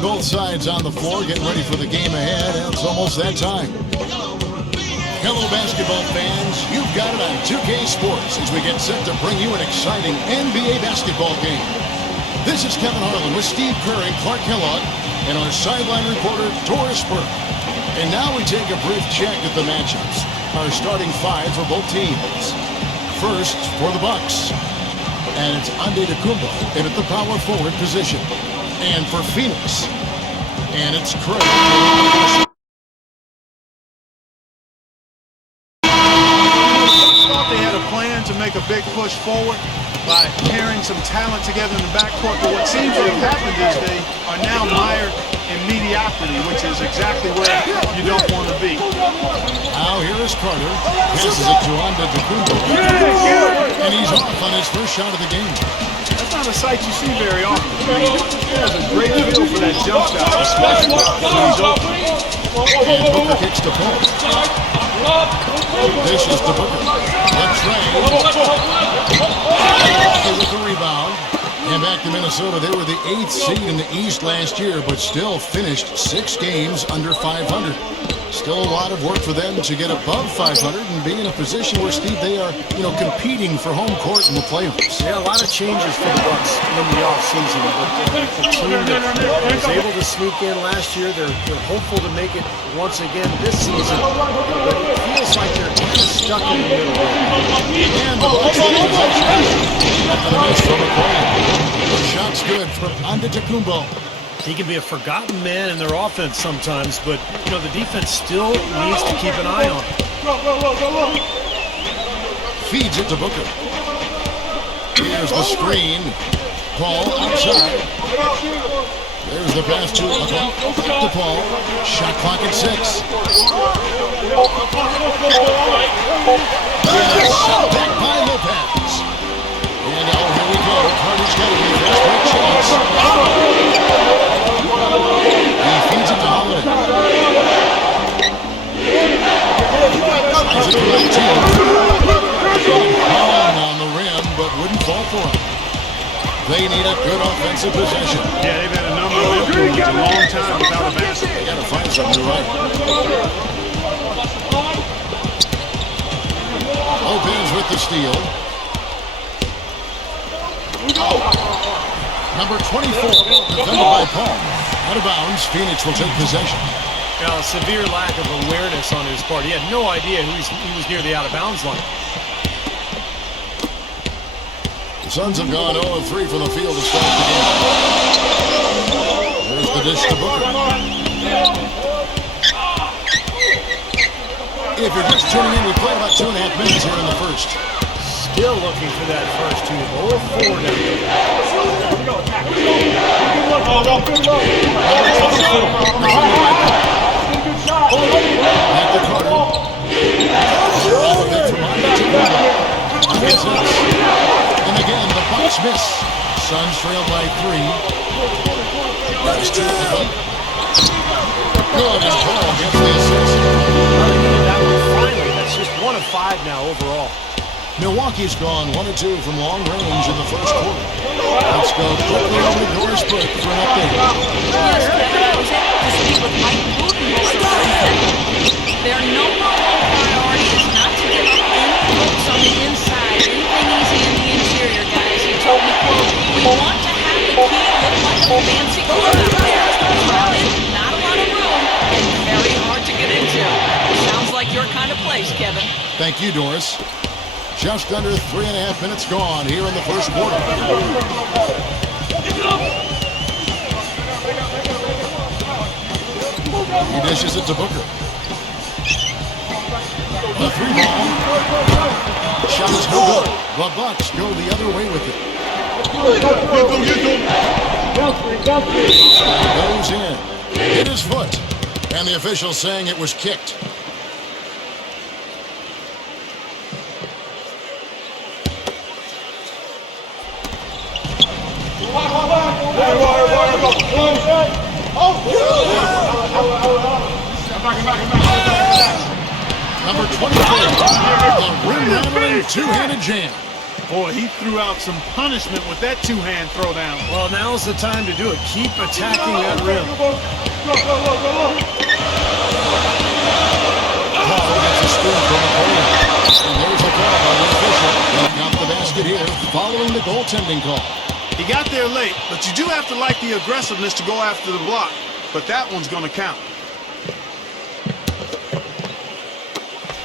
And both sides on the floor getting ready for the game ahead. And it's almost that time. Hello, basketball fans. You've got it on 2K Sports as we get set to bring you an exciting NBA basketball game. This is Kevin Harlan with Steve Kerr and Clark Kellogg and our sideline reporter, Doris Burke. And now we take a brief check at the matchups. Our starting five for both teams. First, for the Bucks. And it's Antetokounmpo in at the power forward position. And for Phoenix. And it's Craig. They had a plan to make a big push forward by pairing some talent together in the backcourt, but what seems to have happened is they are now mired in mediocrity, which is exactly where you don't want to be. Now here is Carter, passes it to Antetokounmpo, and he's off on his first shot of the game. That's not a sight you see very often. He has a great feel for that jump shot, especially when he's open. And Booker kicks to Paul. Dishes to Booker. The tray. Walker with the rebound. And back to Minnesota. They were the 8th seed in the East last year, but still finished 6 games under 500. Still a lot of work for them to get above 500 and be in a position where, Steve, they are, competing for home court in the playoffs. Yeah, a lot of changes for the Bucks in the offseason. But the team that was able to sneak in last year, they're hopeful to make it once again this season. But it feels like they're kind of stuck in the middle. And the Bucks get possession after the miss from McCoy. The shot's good from Antetokounmpo. He can be a forgotten man in their offense sometimes, but, the defense still needs to keep an eye on him. Feeds it to Booker. Here's the screen. Paul outside. There's the pass to Paul. Shot clock at 6. Shot back by Lopez. And here we go. Carter's got a fast break chance. He feeds it to Holiday. Tries it to the right team. Hung on the rim, but wouldn't fall for him. They need a good offensive possession. Yeah, they've had a number of improvements a long time without a basket. They got to find something to write. Lopez with the steal. Number 24, defended by Paul. Out of bounds, Phoenix will take possession. A severe lack of awareness on his part. He had no idea he was near the out-of-bounds line. The Suns have gone 0-3 from the field to start the game. There's the dish to Booker. If you're just tuning in, we played about 2.5 minutes here in the first. Still looking for that first two. 0-4 now. Back to Carter. And again, the Bucks miss. Suns trail by 3. Good, and Paul gets the assist. That one finally. That's just 1 of 5 now overall. Milwaukee's gone 1-2 from long range in the first quarter. Let's go quickly over to Doris Burke for an update. Yes, Kevin, I was able to speak with Mike Budenholzer. Their number one priority is not to give up any looks on the inside, anything easy in the interior, guys. He told me, quote, we want to have the key look like a fancy club out there. Crowded, not a lot of room, and very hard to get into. Sounds like your kind of place, Kevin. Thank you, Doris. Just under 3.5 minutes gone here in the first quarter. He dishes it to Booker. The 3-ball. Shot is no good. The Bucks go the other way with it. Goes in. Hit his foot. And the official saying it was kicked. Number 23, the rim-rattling two-handed jam. Boy, he threw out some punishment with that two-hand throwdown. Well, now's the time to do it. Keep attacking that rim. Paul gets a screen from the corner. And there's a call by the official. They've got the basket here following the goaltending call. He got there late, but you do have to like the aggressiveness to go after the block. But that one's going to count.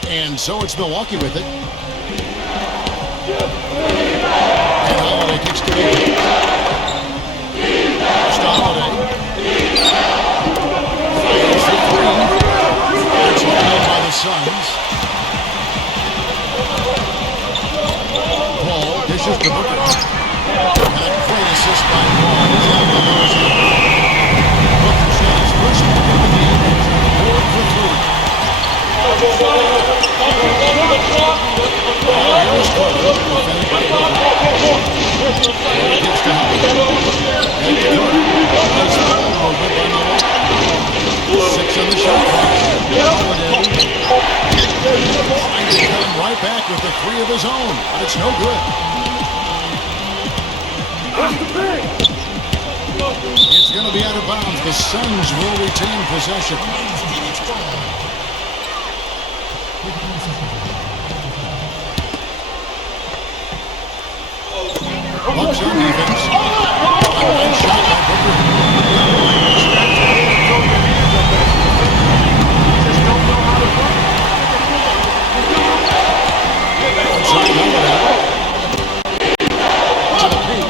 And so it's Milwaukee with it. And Holiday kicks to the Holiday. Fires for three. That's all done by the Suns. Paul dishes to Booker. And a great assist by Paul. Booker shot his first mark of the game. 4 for 3. Here's Carter, defended by Booker. Carter gets to Holiday. And Carter. Nice ball movement by Milwaukee. 6 on the shot clock. Holiday trying to come right back with the 3 of his own, but it's no good. It's going to be out of bounds. The Suns will retain possession. Bucks on defense. A nice shot by Booker. Just don't know how to play. Outside Holiday. To the paint.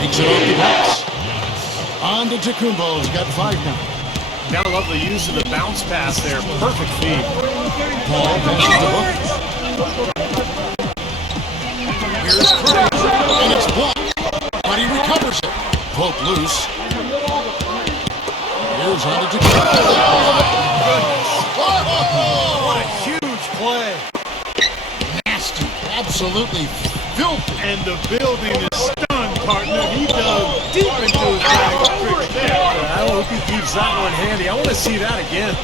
Makes it off the Bucks. On to Tacumbo. He's got 5 now. Gotta love the use of the bounce pass there. Perfect feed. Paul passes to Booker. Here's Craig. And it's blocked. But he recovers it. Poke loose. Here's on to Tacumbo. What a huge play. Nasty. Absolutely filthy. And the building is stunned, partner. He dug deep into his bag. I hope he keeps that one handy. I want to see that again.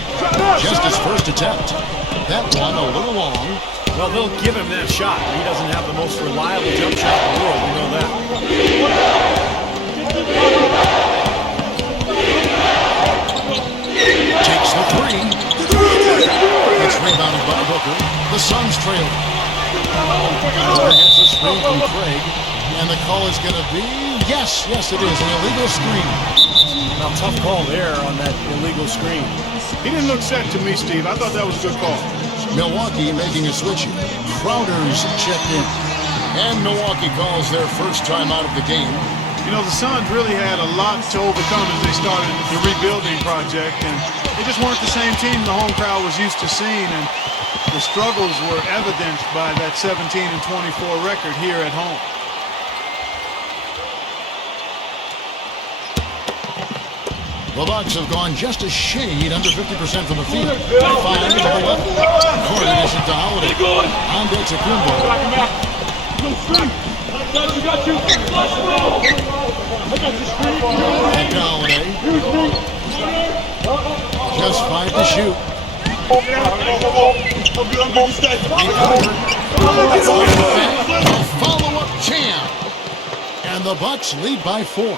Just his first attempt. That one a little long. Well, they'll give him that shot. He doesn't have the most reliable jump shot in the world. We know that. Takes the 3. It's rebounded by Booker. The Suns trail. Booker gets a screen from Craig. And the call is going to be, yes, it is, an illegal screen. Now, tough call there on that illegal screen. He didn't look set to me, Steve. I thought that was a good call. Milwaukee making a switch here. Crowder's checked in. And Milwaukee calls their first time out of the game. You know, the Suns really had a lot to overcome as they started the rebuilding project, and they just weren't the same team the home crowd was used to seeing, and the struggles were evidenced by that 17-24 record here at home. The Bucks have gone just a shade under 50% from the field. 5 to the left. Carter is it to Holiday. On to Tacumbo. Back to Holiday. Just 5 to shoot. Follow-up jam. And the Bucks lead by 4.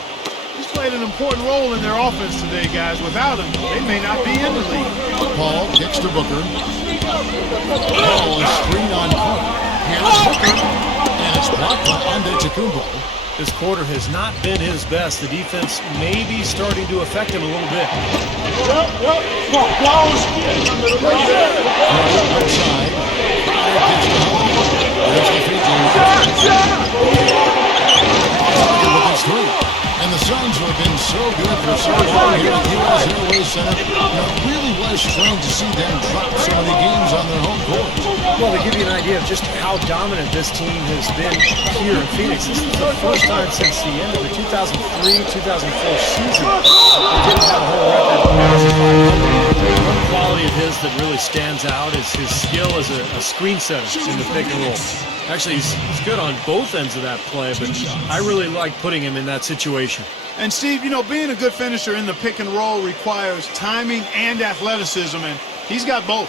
He's played an important role in their offense today, guys. Without him, they may not be in the league. Paul kicks to Booker. Paul is screen on Carter. Here's Booker. And it's blocked by Antetokounmpo. This quarter has not been his best. The defense may be starting to affect him a little bit. Outside. Carter kicks to Holiday. There's the free throw. Look at 3. And the Suns, who have been so good for so long here at U.S. Airways Center, it really was strange to see them drop so many games on their home court. Well, to give you an idea of just how dominant this team has been here in Phoenix, this is the first time since the end of the 2003-2004 season they didn't have a home record past 500. One quality of his that really stands out is his skill as a screen setter in the pick and roll. Actually, he's good on both ends of that play, but I really like putting him in that situation. And Steve, you know, being a good finisher in the pick and roll requires timing and athleticism, and he's got both.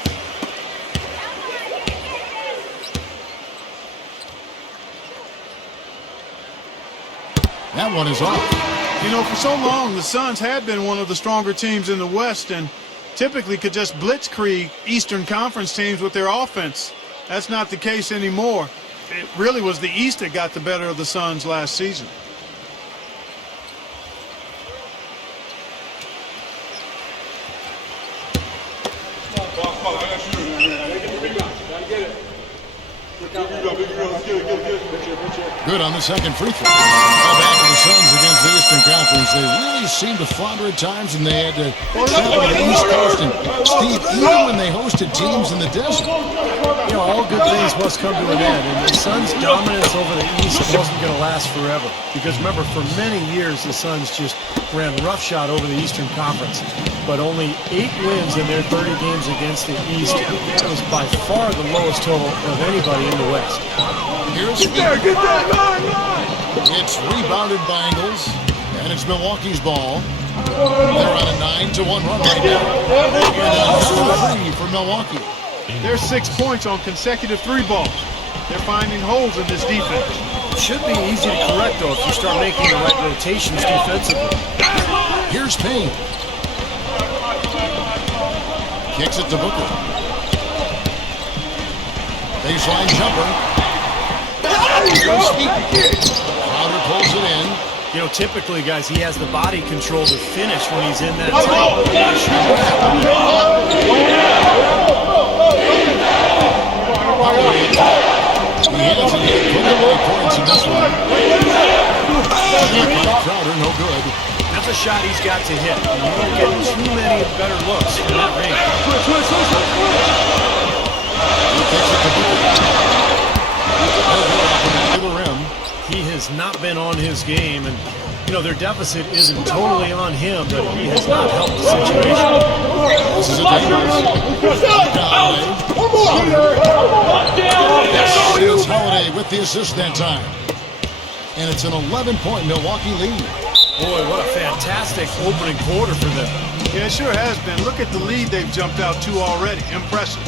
That one is off. You know, for so long, the Suns had been one of the stronger teams in the West and typically could just blitzkrieg Eastern Conference teams with their offense. That's not the case anymore. It really was the East that got the better of the Suns last season. Good on the second free throw. Well, back to the Suns against the Eastern Conference. They really seemed to flounder at times, and they had to travel to the East Coast. And Steve, even when they hosted teams in the desert. You know, all good things must come to an end, and the Suns' dominance over the East wasn't going to last forever. Because remember, for many years, the Suns just ran roughshod over the Eastern Conference. But only 8 wins in their 30 games against the East. That was by far the lowest total of anybody in the West. Here's It's rebounded by Ingles, and it's Milwaukee's ball. They're on a 9-1 run right now. And another 3 for Milwaukee. There's 6 points on consecutive 3 balls. They're finding holes in this defense. It should be easy to correct, though, if you start making the right rotations defensively. Here's Payne. Kicks it to Booker. Baseline jumper. Crowder pulls it in. You know, typically, guys, he has the body control to finish when he's in that tight. He hasn't yet put away points in this one. Crowder, no good. That's a shot he's got to hit. You don't get too many better looks in that range. He kicks it to Booker. To the rim. He has not been on his game, and you know their deficit isn't totally on him, but he has not helped the situation. This is a dangerous. It's Holiday with the assist that time, and it's an 11-point Milwaukee lead. Boy, what a fantastic opening quarter for them. Yeah, it sure has been. Look at the lead they've jumped out to already. Impressive.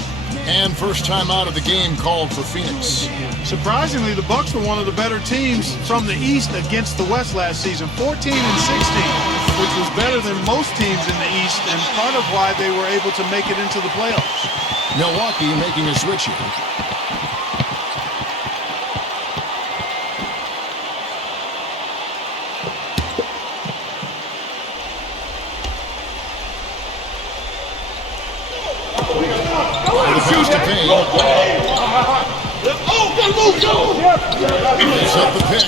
And first time out of the game called for Phoenix. Surprisingly, the Bucks were one of the better teams from the East against the West last season, 14-16, which was better than most teams in the East, and part of why they were able to make it into the playoffs. Milwaukee making a switch here. To Payne. Gives up the pick.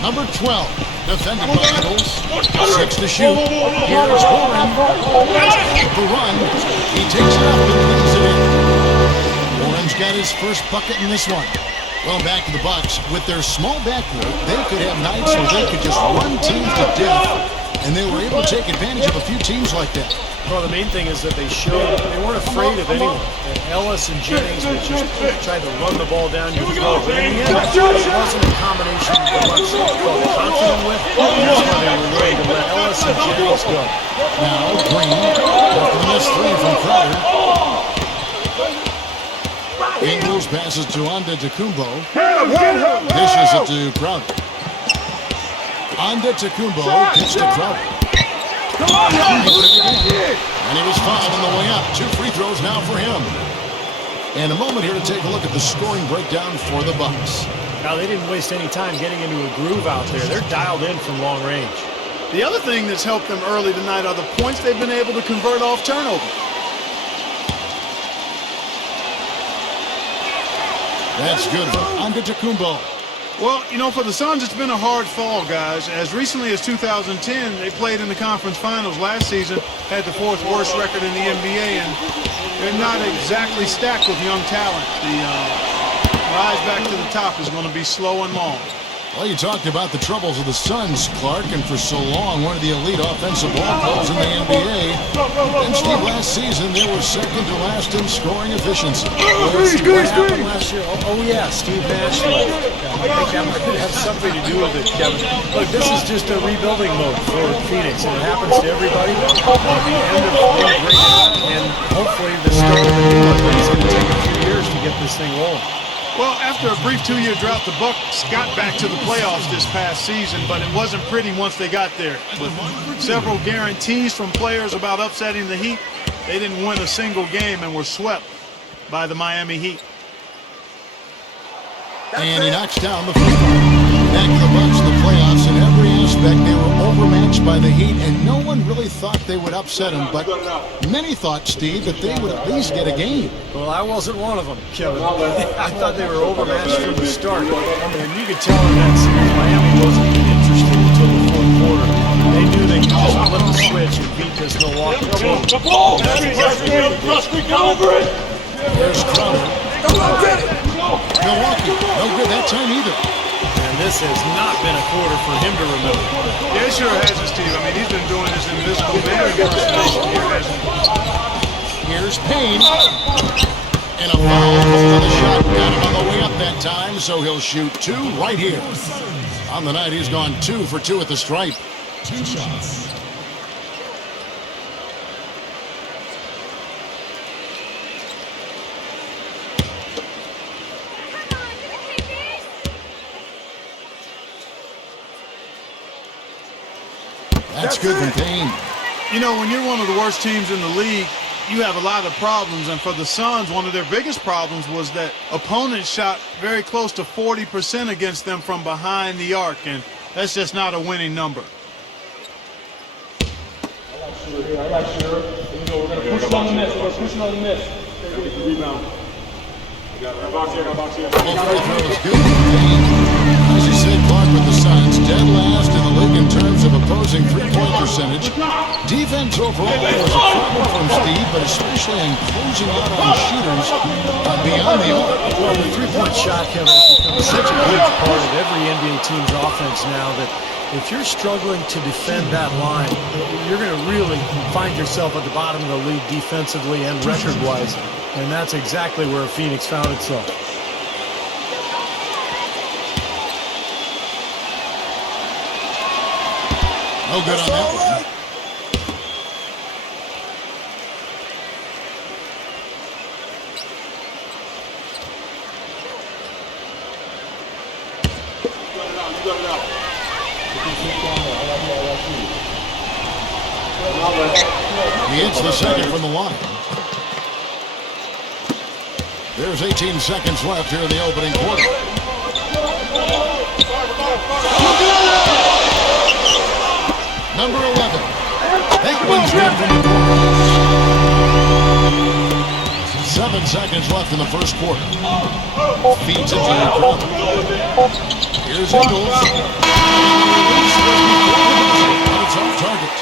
Number 12, defended by Ingles. 6 to shoot. Here's Warren. The run. He takes it up and leaves it in. Warren's got his first bucket in this one. Well, back to the Bucks. With their small backcourt, they could have nights where they could just run teams to death. And they were able to take advantage of a few teams like that. Well, the main thing is that they weren't afraid of anyone. And Ellis and Jennings would just try to run the ball down your throat. But in the end, it wasn't a combination the Bucks felt confident with. That's why they were willing to let Ellis and Jennings go. Now, Green, after this 3 from Crowder. Ingles passes to Antetokounmpo. Dishes it to Crowder. Antetokounmpo gets to Crowder. And he was fouled on the way up. 2 free throws now for him. And a moment here to take a look at the scoring breakdown for the Bucks. Now, they didn't waste any time getting into a groove out there. They're dialed in from long range. The other thing that's helped them early tonight are the points they've been able to convert off turnover. That's good for Antetokounmpo. Well, you know, for the Suns, it's been a hard fall, guys. As recently as 2010, they played in the conference finals last season, had the 4th worst record in the NBA, and they're not exactly stacked with young talent. The rise back to the top is going to be slow and long. Well, you talked about the troubles of the Suns, Clark, and for so long, one of the elite offensive ball players in the NBA. And Steve, last season, they were second to last in scoring efficiency. What happened last year? Oh yeah, Steve Nash left. I think that might have something to do with it, Kevin. Look, this is just a rebuilding mode for Phoenix, and it happens to everybody. At the end of one great run, and hopefully the start of the new one is going to take a few years to get this thing rolling. Well, after a brief 2-year drought, the Bucks got back to the playoffs this past season, but it wasn't pretty once they got there. With several guarantees from players about upsetting the Heat, they didn't win a single game and were swept by the Miami Heat. And he knocks down the first one. Back to the Bucks in the playoffs. In every aspect, they were overmatched by the Heat, and no one really thought they would upset them. But many thought, Steve, that they would at least get a game. Well, I wasn't one of them, Kevin. I thought they were overmatched from the start. And you could tell in that series, Miami wasn't interested until the fourth quarter. They knew they could just flip the switch and beat this Milwaukee team. There's Crowder. Milwaukee, no good that time either. And this has not been a quarter for him to remember. Yeah, it sure hasn't, Steve. I mean, he's been doing this invisible man impersonation here, hasn't he? Here's Payne. And a foul for the shot. Got him on the way up that time, so he'll shoot 2 right here. On the night, he's gone 2 for 2 at the stripe. 2 shots. That's good from Payne. You know, when you're one of the worst teams in the league, you have a lot of problems. And for the Suns, one of their biggest problems was that opponents shot very close to 40% against them from behind the arc. And that's just not a winning number. I got sure. Here we go. We're going to push it on the miss. We're going to push it on the miss. Get the rebound. Box here, box here. Well, free throw is good from Payne. As you said, Clark, with the Suns, dead last in the league in terms of opposing three-point percentage. Defense overall was a problem from Steve, but especially in closing out on shooters beyond the arc. Well, the three-point shot, Kevin, has become such a huge part of every NBA team's offense now that if you're struggling to defend that line, you're going to really find yourself at the bottom of the league defensively and record-wise, and that's exactly where Phoenix found itself. No good on that one. He hits the second from the line. There's 18 seconds left here in the opening quarter. Number 11. That one's good from the corner. 7 seconds left in the first quarter. Feeds it to the corner. Here's Ingles. It's off target.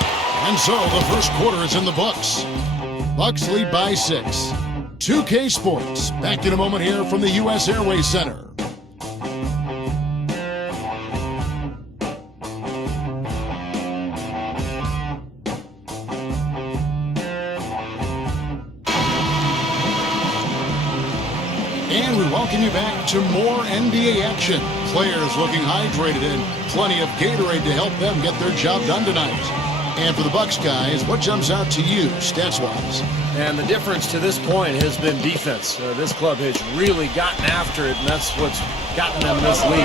And so the first quarter is in the books. Bucks lead by 6. 2K Sports. Back in a moment here from the U.S. Airways Center. And we welcome you back to more NBA action. Players looking hydrated and plenty of Gatorade to help them get their job done tonight. And for the Bucks guys, what jumps out to you, stats-wise? And the difference to this point has been defense. This club has really gotten after it, and that's what's gotten them this lead.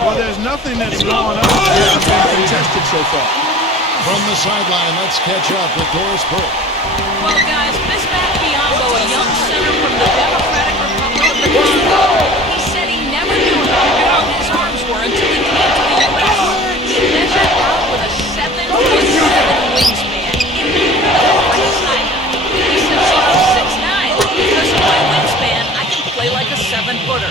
Well, there's nothing that's going on that's been contested so far. From the sideline, let's catch up with Doris Burke. Well, guys, Bismack Biyombo, a young center from the Democratic Republic of the Congo, he said he never knew how long his arms were until he came to the U.S. He measured out with a 7'7" wingspan. Incredible for his height. He said, so I'm 6'9". Because of my wingspan, I can play like a 7-footer.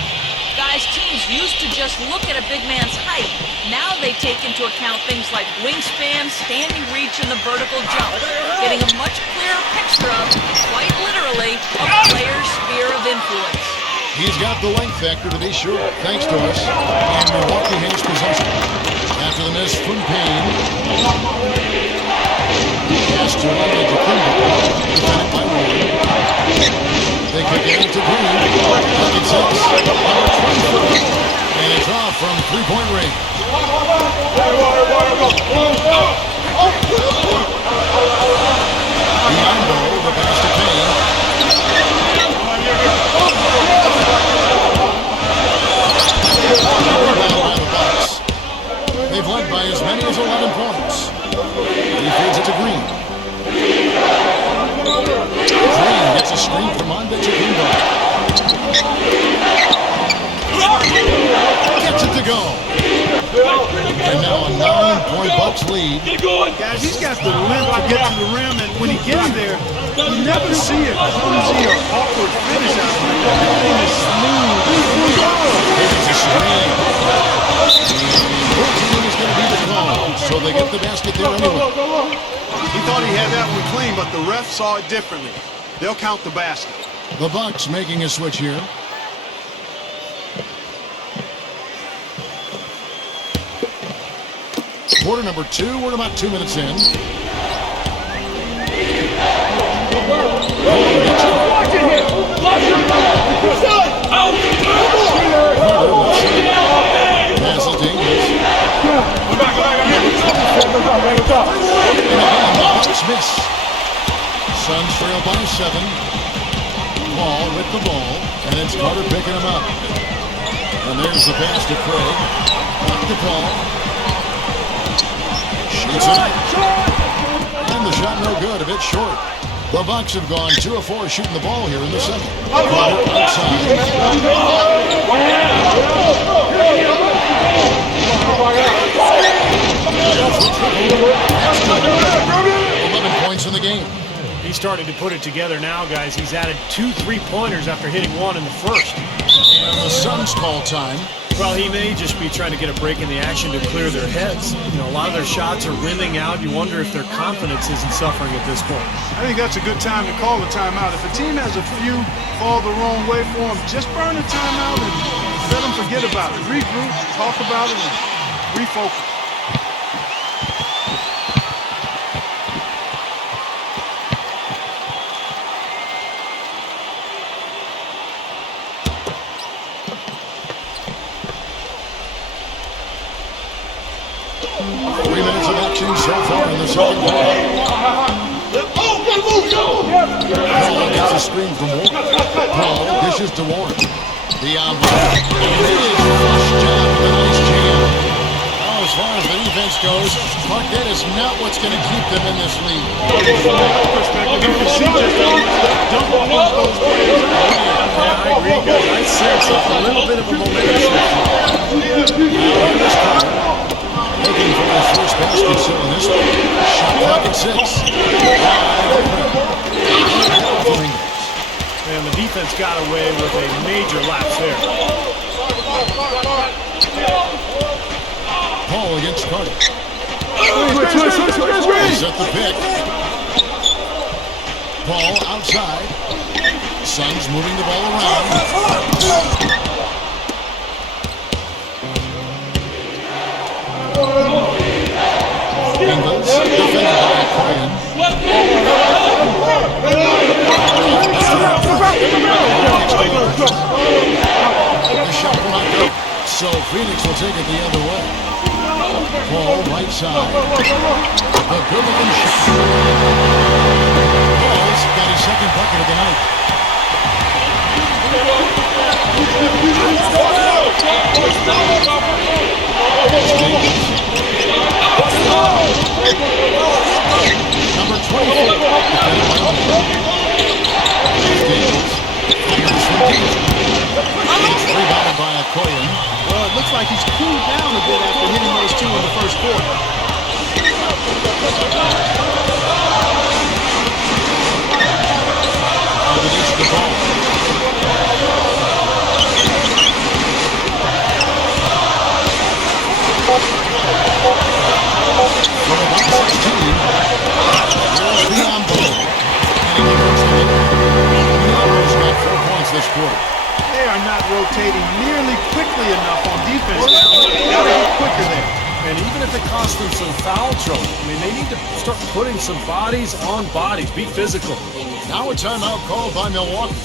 Guys, teams used to just look at a big man's height. Now they take into account things like wingspan, standing reach, and the vertical jump, getting a much clearer picture of, quite literally, a player's sphere of influence. He's got the length factor to be sure, thanks to us. And Milwaukee has possession. After the miss from Payne. Pass to Ronald DeCombie. Defended by Ward. They kick it out to Green. Bucket 6. And it's off from three-point range. Biyombo, the pass to Payne. They've led by as many as 11 points. He feeds it to Green. Green gets a screen from Antetokounmpo. Gets it to go. And now a 9-point Bucks lead. Guys, he's got the length to get to the rim, and when he gets there, you never see a clumsy or awkward finish out there. Everything is smooth. Here's a screen. And is going to be the call, so they get the basket there anyway. He thought he had that one clean, but the ref saw it differently. They'll count the basket. The Bucks making a switch here. Quarter number 2, we're about 2 minutes in. Pass is dangerous. And again, the Bucks miss. Suns trail by 7. Paul with the ball, and it's Carter picking him up. And there's the pass to Craig. Back to Paul. Shoots it. And the shot no good, a bit short. The Bucks have gone 2 of 4 shooting the ball here in the second. Carter outside. 11 points in the game. He's starting to put it together now, guys. He's added 2 3-pointers after hitting 1 in the first. And the Suns call time. Well, he may just be trying to get a break in the action to clear their heads. You know, a lot of their shots are rimming out. You wonder if their confidence isn't suffering at this point. I think that's a good time to call the timeout. If a team has a few fall the wrong way for them, just burn the timeout and let them forget about it. Regroup, talk about it, and refocus. So far in the second quarter. Paul gets a screen from Warren. Paul dishes to Warren. The envelope. It is flush job with a nice jam. Oh, as far as the defense goes, Mark, that is not what's going to keep them in this league. From that perspective, you can see just how much that dump on those players. I agree, guys. I sense a little bit of a momentum shift. Looking for his first basket, so in this one, shot clock at 6. And the defense got away with a major lapse there. Paul against Carter. Set the pick. Paul outside. Suns moving the ball around. Ingles, defended by Koyen. The shot will not go. So Phoenix will take it the other way. Paul right side. A good-looking shot. Paul's got his second bucket of the night. Number 24. It's rebounded by Koyen. Well, it looks like he's cooled down a bit after hitting those 2 in the first quarter. Underneath the ball. From about 16, here's the envelope. And he goes to it. He's got 4 points this quarter. They are not rotating nearly quickly enough on defense now. They got to get quicker there. And even if it costs them some foul trouble, I mean, they need to start putting some bodies on bodies, be physical. Now a timeout called by Milwaukee.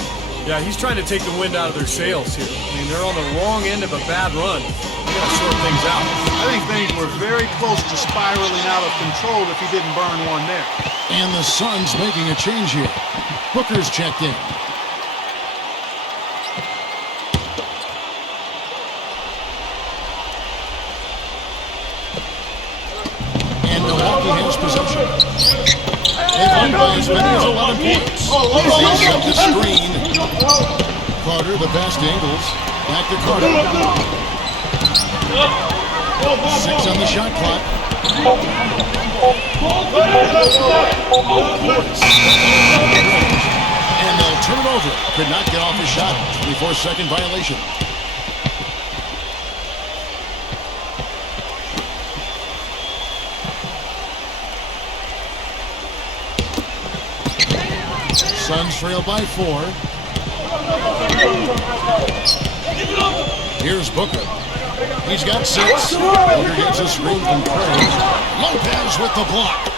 Yeah, he's trying to take the wind out of their sails here. I mean, they're on the wrong end of a bad run. They got to sort things out. I think things were very close to spiraling out of control if he didn't burn one there. And the Suns making a change here. Booker's checked in. Milwaukee has possession. They've won by as many as 11 points. They set the screen. Carter, the pass to Ingles. Back to Carter. 6 on the shot clock. And they'll turn it over. Could not get off his shot. 24-second violation. Suns trail by 4. Here's Booker. He's got 6. Booker gets a screen from Curry. Lopez with the block.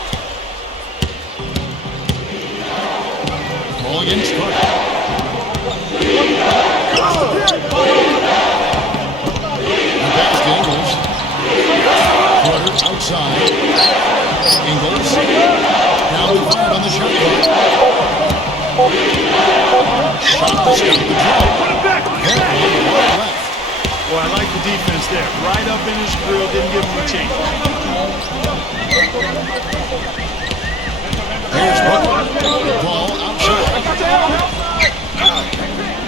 Ball against Carter. The pass to Ingles. Carter outside. Ingles. Down to 5 on the shot clock. Shot to stop the draw. Left. Boy, I like the defense there. Right up in his grill, didn't give him a chance. Here's Booker. Ball outside.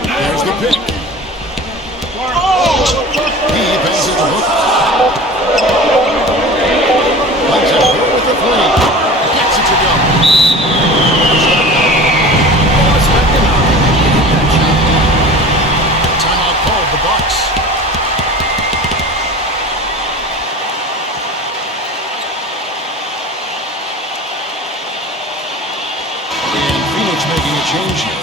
There's the pick. He passes to Booker. Let's go with the 3. Gets it to go. Timeout called the Bucks. Making a change here.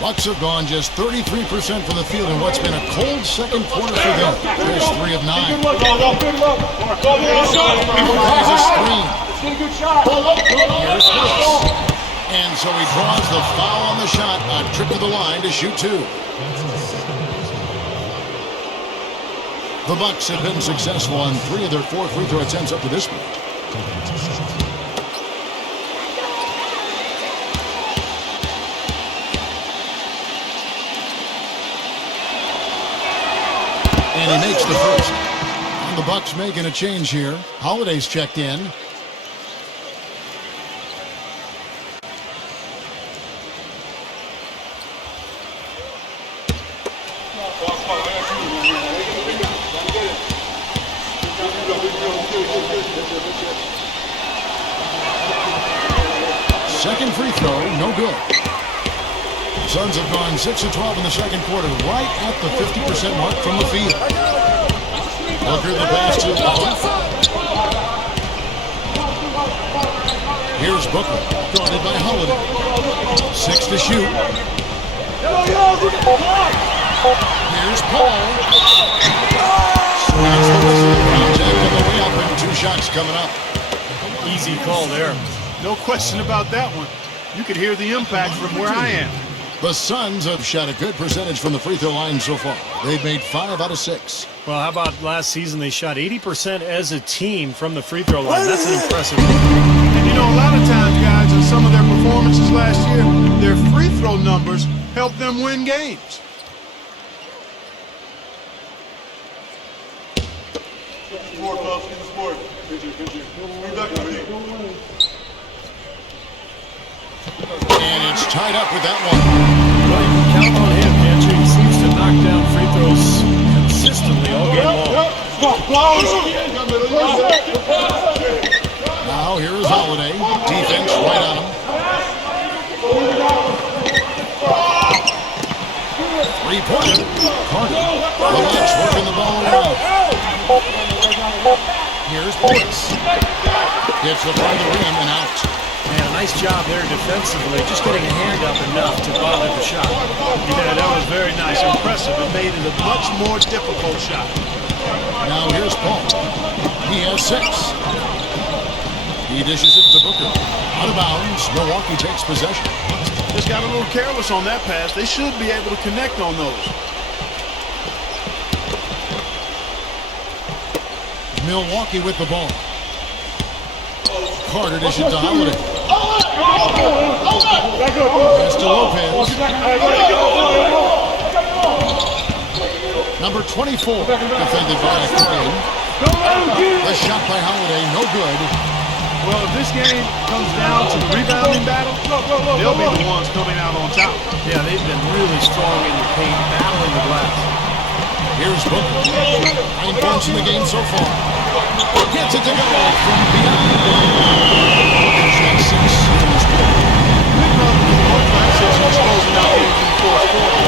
Bucks have gone just 33% from the field in what's been a cold second quarter for them. There's 3 of 9. There's a screen. Here's Chris. And so he draws the foul on the shot. A trip to the line to shoot 2. The Bucks have been successful on 3 of their 4 free throw attempts up to this point. And he makes the first. And the Bucks making a change here. Holiday's checked in. Second free throw, no good. Suns have gone 6 of 12 in the second quarter, right at the 50% mark from the field. Booker the pass to Booker. Here's Booker, guarded by Holiday. 6 to shoot. Here's Paul. Swings the whistle. Project on the way up and 2 shots coming up. Easy call there. No question about that one. You could hear the impact from where I am. The Suns have shot a good percentage from the free throw line so far. They've made 5 out of 6. Well, how about last season? They shot 80% as a team from the free throw line. That's an impressive. And you know, a lot of times, guys, in some of their performances last year, their free throw numbers helped them win games. And it's tied up with that one. Well, you can count on him, can't you? He seems to knock down free throws consistently all game long. Now here is Holiday. Defense right on him. 3-pointer. Carter. The Bucks working the ball around. Here's Portis. Gets the front of the rim and out. Man, a nice job there defensively, just getting a hand up enough to bother the shot. Yeah, that was very nice. Impressive. It made it a much more difficult shot. Now here's Paul. He has 6. He dishes it to Booker. Out of bounds. Milwaukee takes possession. Just got a little careless on that pass. They should be able to connect on those. Milwaukee with the ball. Carter dishes to Holiday. Pass to Lopez. Number 24, defended by Quinn. The shot by Holiday, no good. Well, if this game comes down to the rebounding battle, they'll be the ones coming out on top. Yeah, they've been really strong in the paint, battling the glass. Here's Booker. 9 points in the game so far. Gets it to go from beyond. Booker's got 6 in this game. Big Brother is more classic since closing out games in the fourth quarter.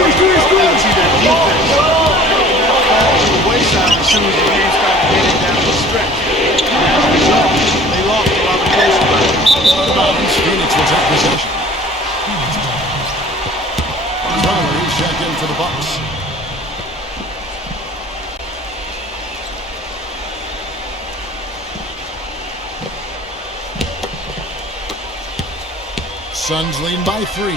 You can see that defense fall to the wayside as soon as the game started getting down the stretch. And as a result, they lost a lot of close games. Phoenix will take possession. Tyler, he's checked in for the Bucks. Suns lead by 3.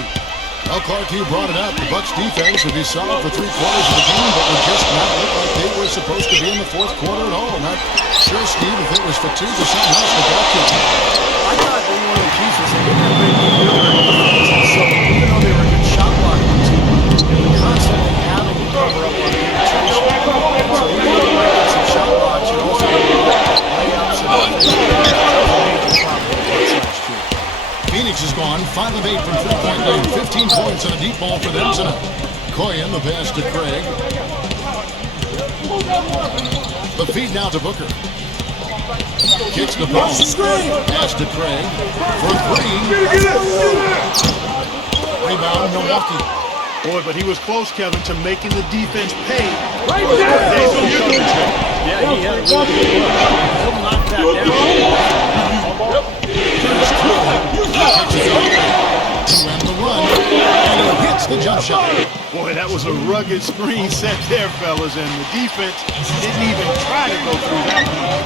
Well, Clark, you brought it up. The Bucks defense would be solid for 3 quarters of the game, but would just not look like they were supposed to be in the fourth quarter at all. Not sure, Steve, if it was fatigue or something else that got you. I thought they were one of the pieces. They didn't have great defense. So even though they were a good shot blocking team, they were constantly having to cover up on penetration. So even though they might get some shot blocks, you also get layups and that was a major problem for the Bucks last year. Phoenix has gone 5 of 8 from three-point line. 15 points on a deep ball for them tonight. Koyen, the pass to Craig. The feed now to Booker. Kicks the ball. Pass to Craig. For 3. Rebound, Milwaukee. Boy, but he was close, Kevin, to making the defense pay. Right there! Yeah, he had a really good look. He'll knock that down. To end the run, and he hits the jump shot. Boy, that was a rugged screen set there, fellas, and the defense didn't even try to go through that one.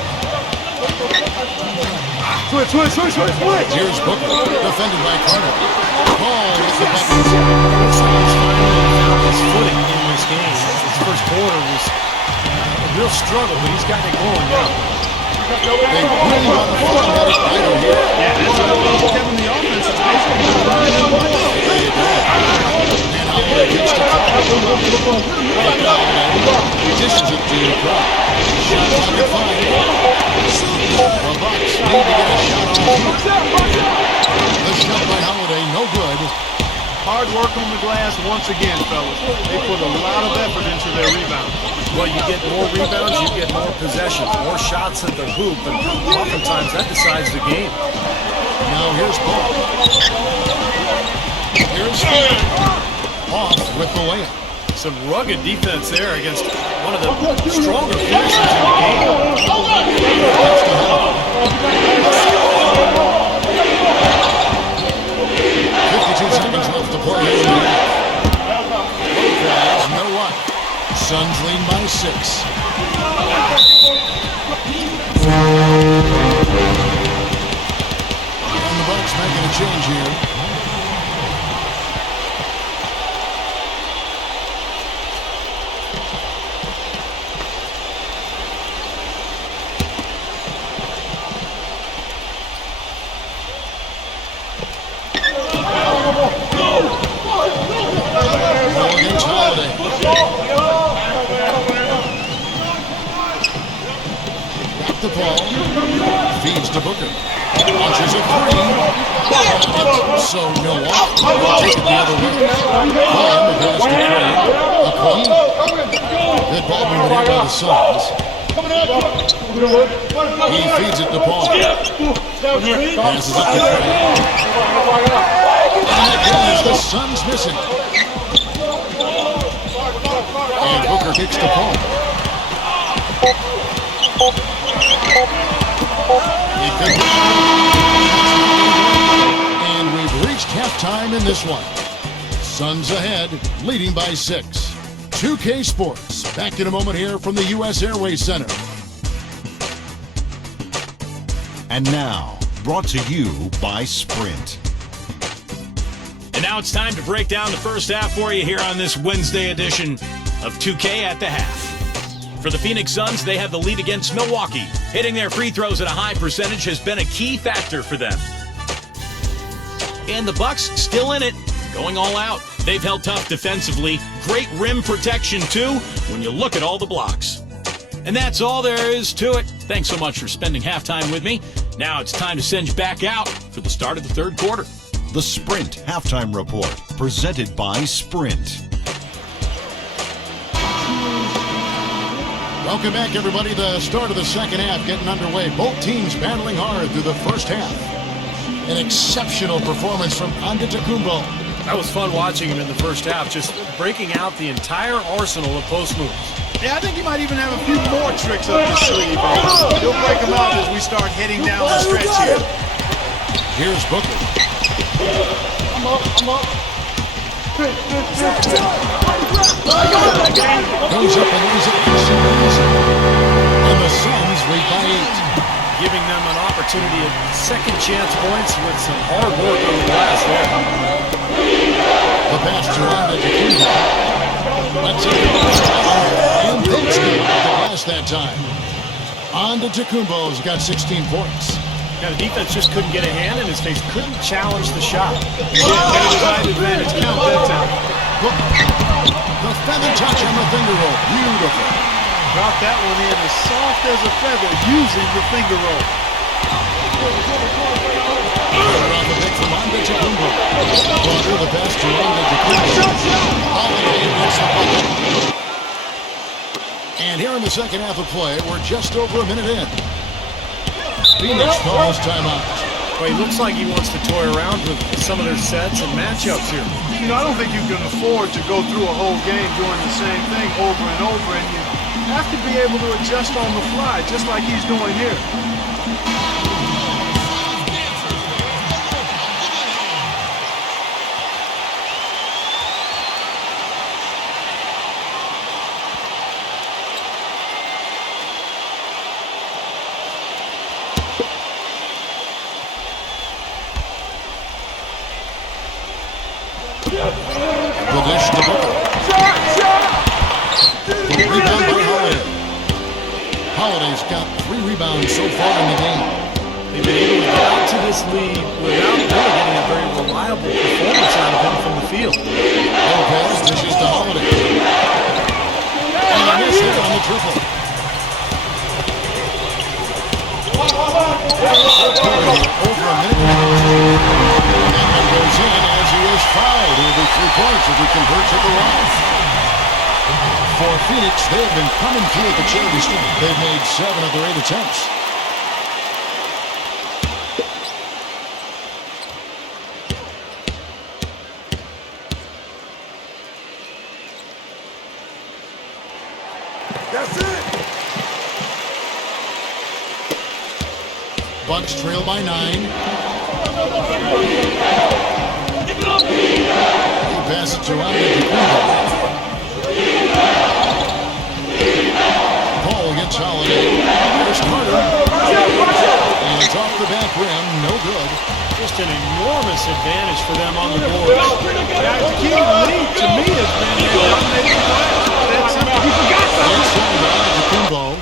Switch! Here's Booker, defended by Carter. Ball with the button. Looks like he's finally found his footing in this game. His first quarter was a real struggle, but he's got it going now. They really want to find that idol here. Yeah, that's Kevin, the offense is basically And Holiday gets to Carter. Dishes it to Brock. Shot clock at 5. The Bucks need to get a shot off. The shot by Holiday, no good. hard work on the glass once again, fellas. They put a lot of effort into their rebound. Well, you get more rebounds, you get more possession, more shots at the hoop, and oftentimes that decides the game. Now here's Paul. Here's Steve. Off with the layup. Some rugged defense there against one of the stronger finishers in the game. 52 seconds left to play. Lopez, no luck. Suns lead by 6. And the Bucks making a change here. Back to Paul. Feeds to Booker. Launches a 3. So Milwaukee will take it the other way. Koyen, the pass to Craig. A clean. Good ball movement here by the Suns. He feeds it to Paul. Passes up to Craig. And again, the Suns missing. And Booker kicks to Paul. And we've reached halftime in this one. Suns ahead, leading by 6. 2K Sports, back in a moment here from the U.S. Airways Center. And now, brought to you by Sprint. And now it's time to break down the first half for you here on this Wednesday edition of 2K at the Half. For the Phoenix Suns, they have the lead against Milwaukee. Hitting their free throws at a high percentage has been a key factor for them. And the Bucks still in it, going all out. They've held tough defensively. Great rim protection, too, when you look at all the blocks. And that's all there is to it. Thanks so much for spending halftime with me. Now it's time to send you back out for the start of the third quarter. The Sprint Halftime Report, presented by Sprint. Welcome back, everybody. The start of the second half getting underway. Both teams battling hard through the first half. An exceptional performance from Antetokounmpo. That was fun watching him in the first half, just breaking out the entire arsenal of post moves. Yeah, I think he might even have a few more tricks up his sleeve. He'll break them out as we start heading down the stretch here. Here's Booker. I'm up. Goes up and lays it nice and easy. And the Suns lead by 8. Giving them an opportunity of second chance points with some hard work on the glass there. The pass to Antetokounmpo. Let's it go. And that's good at the glass that time. Antetokounmpo's got 16 points. Now the defense just couldn't get a hand in his face, couldn't challenge the shot. Yeah, got his side advantage. Count that time. The feather touch on the finger roll. Beautiful. Dropped that one in as soft as a feather using the finger roll. Around the pick from Antetokounmpo. Carter, the pass to Antetokounmpo. Holiday hits the bucket. And here in the second half of play, we're just over a minute in. Phoenix calls timeout. Well, he looks like he wants to toy around with some of their sets and matchups here. You know, I don't think you can afford to go through a whole game doing the same thing over and over, and you have to be able to adjust on the fly, just like he's doing here. The dish to Booker. The rebound by Holiday. Holiday's got 3 rebounds so far in the game. They've been able to get out to this lead without really getting a very reliable performance out of him from the field. Lopez dishes to Holiday. And a miss there on the triple. Over a minute. And goes in as he is fouled. It'll be 3 points if he converts at the line. For Phoenix, they have been coming through at the charity stripe. They've made 7 of their 8 attempts. That's it. Bucks trail by 9. He passes to Antetokounmpo. Paul gets Holiday. There's Carter. And it's off the back rim. No good. Just an enormous advantage for them on the board. Yeah, the key to the lead to me has been their dominating play. That's something you forgot Antetokounmpo.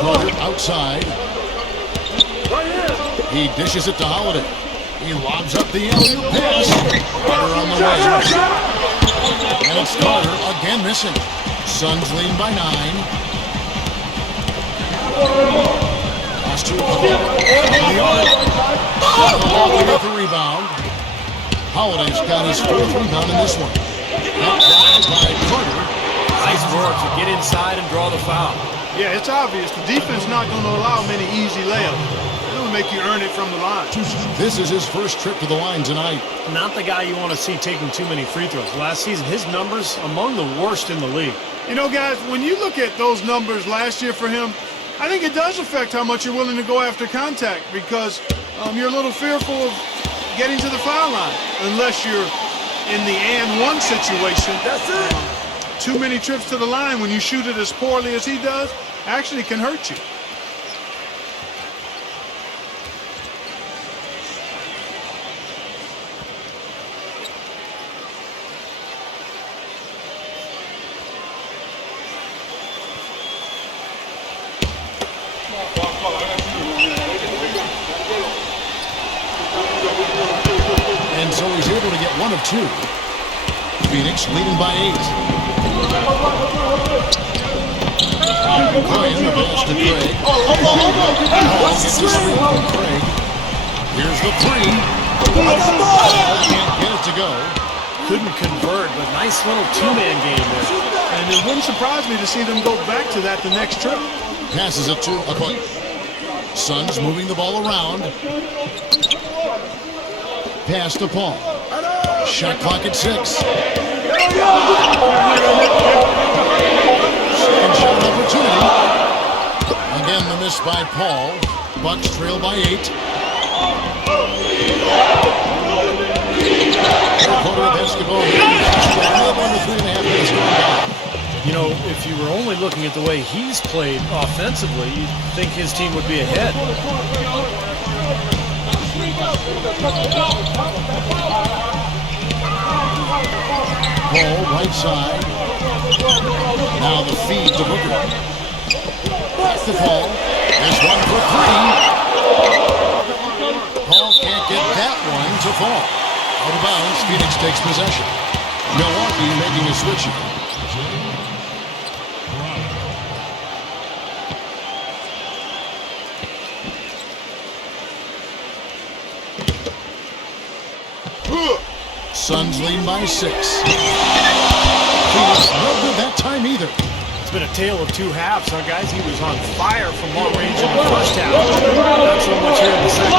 Carter outside. He dishes it to Holiday. He lobs up the alley-oop pass. Carter on the way. And it's Carter again missing. Suns leading by 9. Pass to Milwaukee with the rebound. Holiday's got his 4th rebound in this one. Out by Carter. Nice work to get inside and draw the foul. Yeah, it's obvious. The defense not going to allow many easy layups. It'll make you earn it from the line. This is his first trip to the line tonight. Not the guy you want to see taking too many free throws. Last season, his numbers among the worst in the league. You know, guys, when you look at those numbers last year for him, I think it does affect how much you're willing to go after contact because you're a little fearful of getting to the foul line unless you're in the and one situation. That's it. Too many trips to the line when you shoot it as poorly as he does actually can hurt you. so he's able to get one of two. Phoenix leading by 8. Coyne, the pass to Craig. Paul gets a screen from Craig. Here's the three. Can't get it to go. Couldn't convert, but nice little two-man game there. And it wouldn't surprise me to see them go back to that the next trip. Passes it to Coyne. Suns moving the ball around. Pass to Paul. Shot clock at 6. Second shot opportunity. Again, the miss by Paul. Bucks trail by 8. Third quarter of basketball. Under 3.5 minutes going by. You know, if you were only looking at the way he's played offensively, you'd think his team would be ahead. Paul, right side. Now the feed to Booker. Back to Paul. There's one for 3. Paul can't get that one to fall. Out of bounds, Phoenix takes possession. Milwaukee making a switch here. Suns lead by 6. Phoenix no good that time either. It's been a tale of two halves, huh, guys? He was on fire from long range in the first half. Not so much here in the second.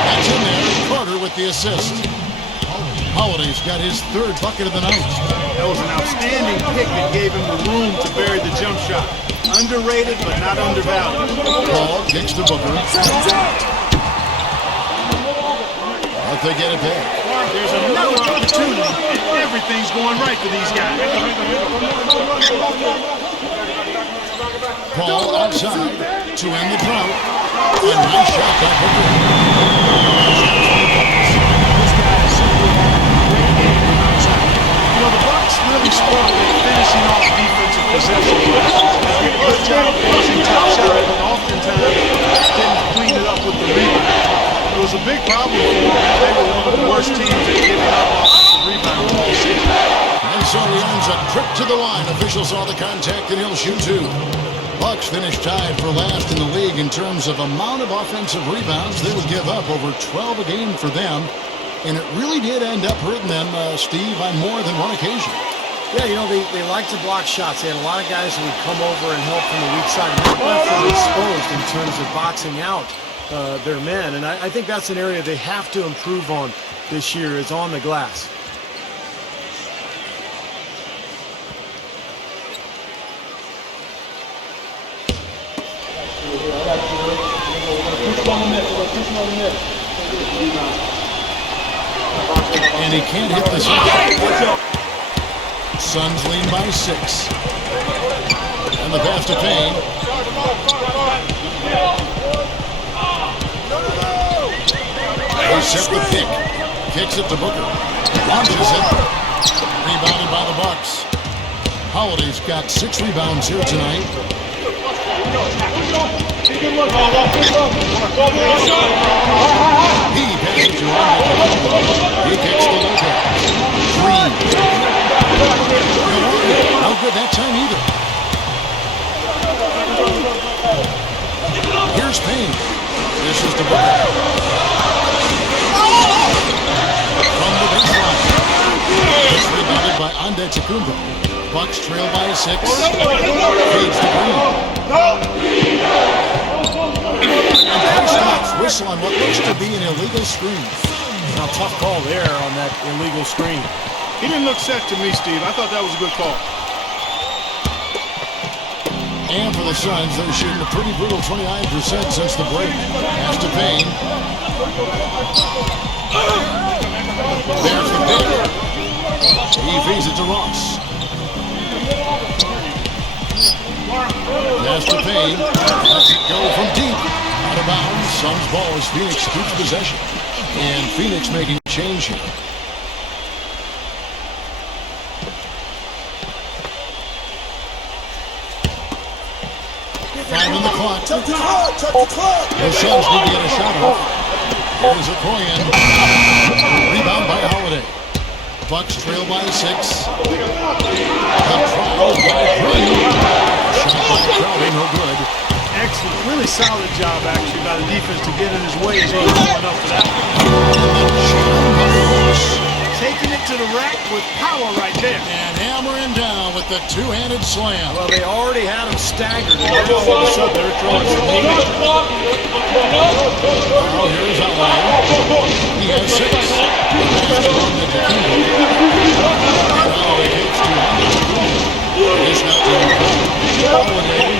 That's in there. Carter with the assist. Holiday's got his 3rd bucket of the night. That was an outstanding pick that gave him the room to bury the jump shot. Underrated, but not undervalued. Paul kicks to Booker. But they get it back. There's another opportunity, and everything's going right for these guys. Paul outside to end the drought. A nice shot by Booker. This guy is simply having a great game from outside. You know, the Bucks really struggled at finishing off defensive possessions. They did a good job of forcing top shots, but oftentimes didn't clean it up with the rebound. It was a big problem for them. They were one of the worst teams at giving up offensive rebounds all season. And so he earns a trip to the line. Officials saw the contact and he'll shoot 2. Bucks finished tied for last in the league in terms of amount of offensive rebounds. They would give up over 12 a game for them. And it really did end up hurting them, Steve, on more than one occasion. Yeah, you know, they like to block shots. They had a lot of guys who would come over and help from the weak side. And they left them exposed in terms of boxing out their men. And I think that's an area they have to improve on this year, is on the glass. And he can't hit the shot. Suns lead by 6. And the pass to Payne. They set the pick. Kicks it to Booker. Launches it. Rebounded by the Bucks. Holiday's got 6 rebounds here tonight. He passes to Rondo. He kicks to Lopez. 3. No good that time either. Here's Payne. This is the Booker. From the baseline. It's rebounded by Antetokounmpo. Bucks trail by 6. Feeds to Green. And Paul stops. Whistle on what looks to be an illegal screen. Now, tough call there on that illegal screen. He didn't look set to me, Steve. I thought that was a good call. And for the Suns, they're shooting a pretty brutal 29% since the break. Pass to Payne. There's the pick. He feeds it to Ross. Pass to Payne. Lets it go from deep. Out of bounds. Suns ball as Phoenix keeps possession. And Phoenix making a change here. 5 on the clock. The Suns need to get a shot off. Here's a Koyan. Rebound by Holiday. Bucks trail by 6. The trial by Green. Shot by Crowder, no good. Excellent. Really solid job, actually, by the defense to get in his way as he was going up for that one. Taking it to the rack with power right there. And hammering down with the two-handed slam. Well, they already had him staggered, and now all of a sudden they're throwing some heat. Now here's Holiday. He has 6. The pass on the Jacobo. And Holiday hits to Jacobo. It's not to Holiday.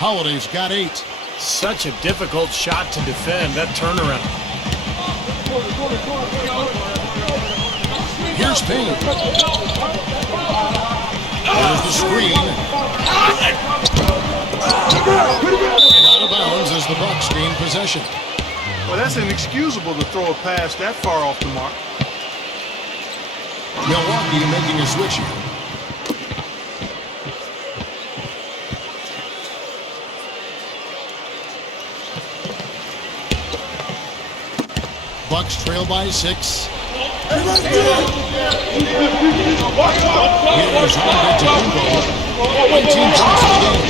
Holiday's got 8. Such a difficult shot to defend, that turnaround. Here's Payne. There's the screen. And out of bounds as the Bucks gain possession. Well, that's inexcusable to throw a pass that far off the mark. Milwaukee making a switch here. Bucks trail by 6. Here's Jacobo. 19 points in the game.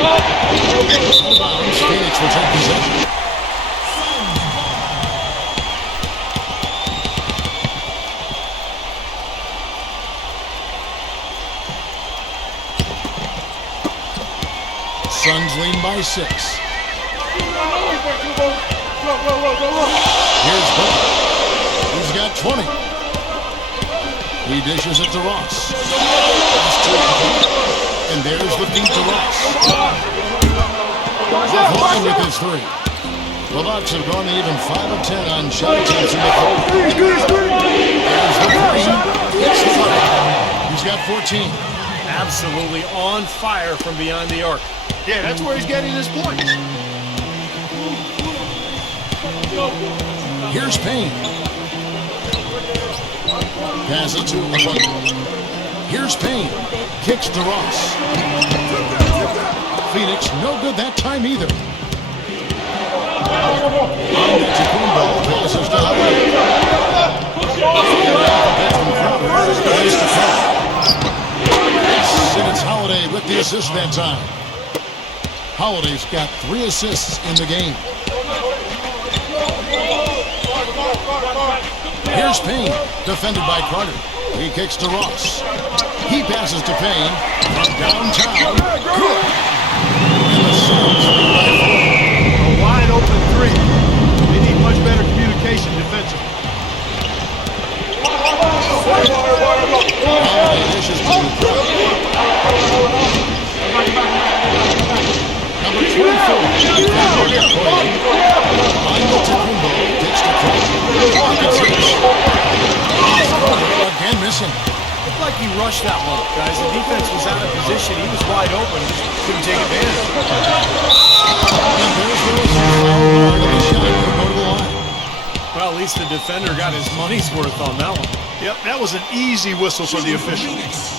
Out of bounds, Phoenix will take possession. Suns lead by 6. Here's Buck. He's got 20. He dishes it to Ross. And there's the feed to Ross. Line with his 3. The Bucks have gone even 5 of 10 on shot attempts in the fourth. There's the 3. It's the 5. He's got 14. Absolutely on fire from beyond the arc. Yeah, that's where he's getting his points. Here's Payne. Passes to LeBron. Here's Payne. Kicks to Ross. Phoenix, no good that time either. And Jacobo passes to Howard. And it's Holiday with the assist that time. Holiday's got 3 assists in the game. Here's Payne, defended by Carter. He kicks to Ross. He passes to Payne from downtown. Good. And the Suns lead by 4. A wide open 3. They need much better communication defensively. Holiday dishes to number 24. On the Jacobo, kicks to again missing. Looked like he rushed that one, guys. The defense was out of position. He was wide open. Couldn't take advantage. And there's the whistle. The shot will go to the line. Well, at least the defender got his money's worth on that one. Yep, that was an easy whistle for the official.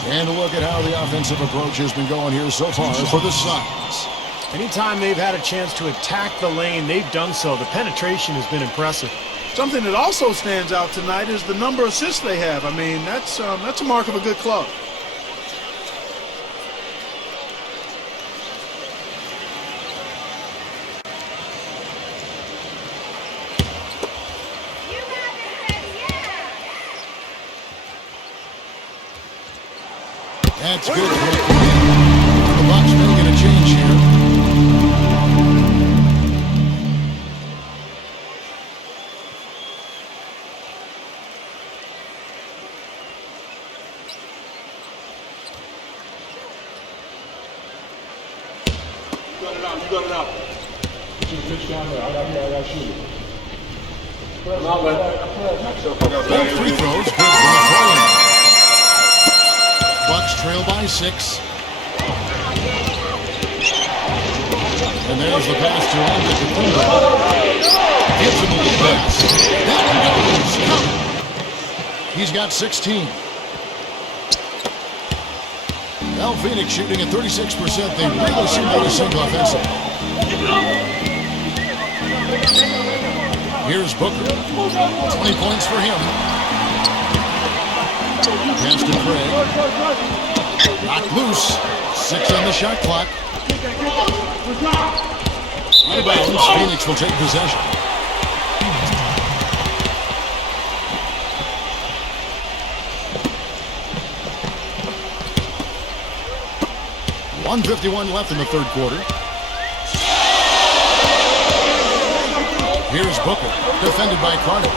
And look at how the offensive approach has been going here so far for the Suns. Anytime they've had a chance to attack the lane, they've done so. The penetration has been impressive. Something that also stands out tonight is the number of assists they have. I mean, that's a mark of a good club. That's good. The Bucks making a change here. You got it out. Put your pitch down there. I got to shoot it. Both free throws good for McCollum. Bucks trail by 6. And there's the pass to Antetokounmpo. Gives him a lead pass. That one goes. He's got 16. Now Phoenix shooting at 36%. They really seem to be single offensive. Here's Booker. 20 points for him. Pass to Craig. Knocked loose. 6 on the shot clock. Out of bounds. Phoenix will take possession. .151 left in the third quarter. Here's Booker, defended by Carter.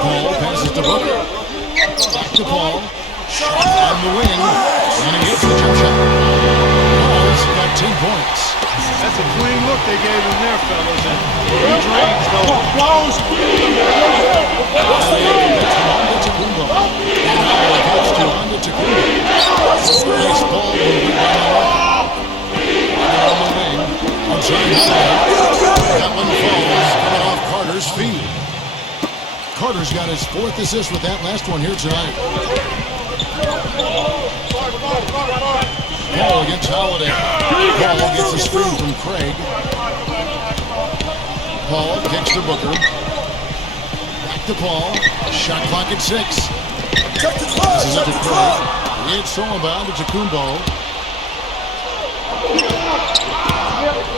Paul passes to Booker. Back to Paul. Shot on the wing. And he hits the jump shot. Paul's got 10 points. That's a clean look they gave him there, fellas. And he drains those. That's Tacumbo. And now it gets to Tacumbo. Nice ball movement by on the wing. Outside that one falls, coming off Carter's feet. Carter's got his 4th assist with that last one here tonight. Paul against Holiday. Paul gets a screen from Craig. Paul kicks to Booker. Back to Paul. Shot clock at 6. Passes it to Craig. It's thrown bound to Tacumbo.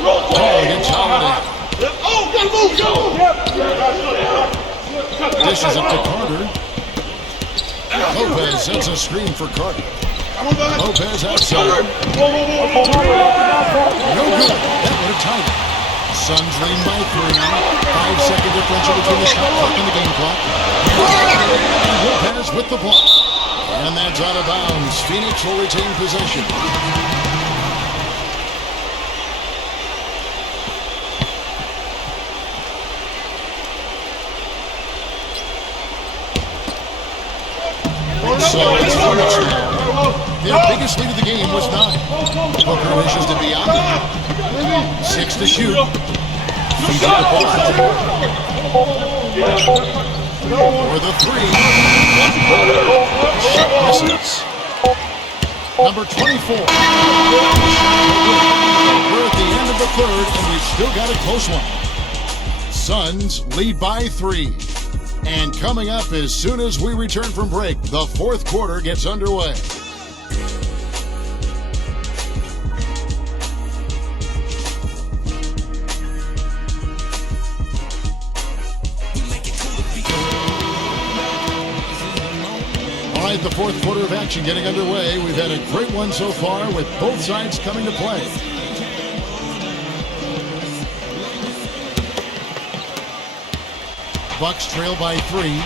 Paul against Holiday. Dishes it to Carter. Lopez sets a screen for Carter. Lopez outside. No good. That would have tied it. Suns lead by 3. 5-second differential between the shot clock and the game clock. And Lopez with the block. And that's out of bounds. Phoenix will retain possession. So it's Phoenix now. Their biggest lead of the game was 9. Booker wishes to be out. 6 to shoot. Feeds it to Booker. For the 3. Shot misses. Number 24. We're at the end of the third, and we've still got a close one. Suns lead by 3. And coming up as soon as we return from break, the fourth quarter gets underway. All right, the fourth quarter of action getting underway. We've had a great one so far with both sides coming to play. Bucks trail by 3.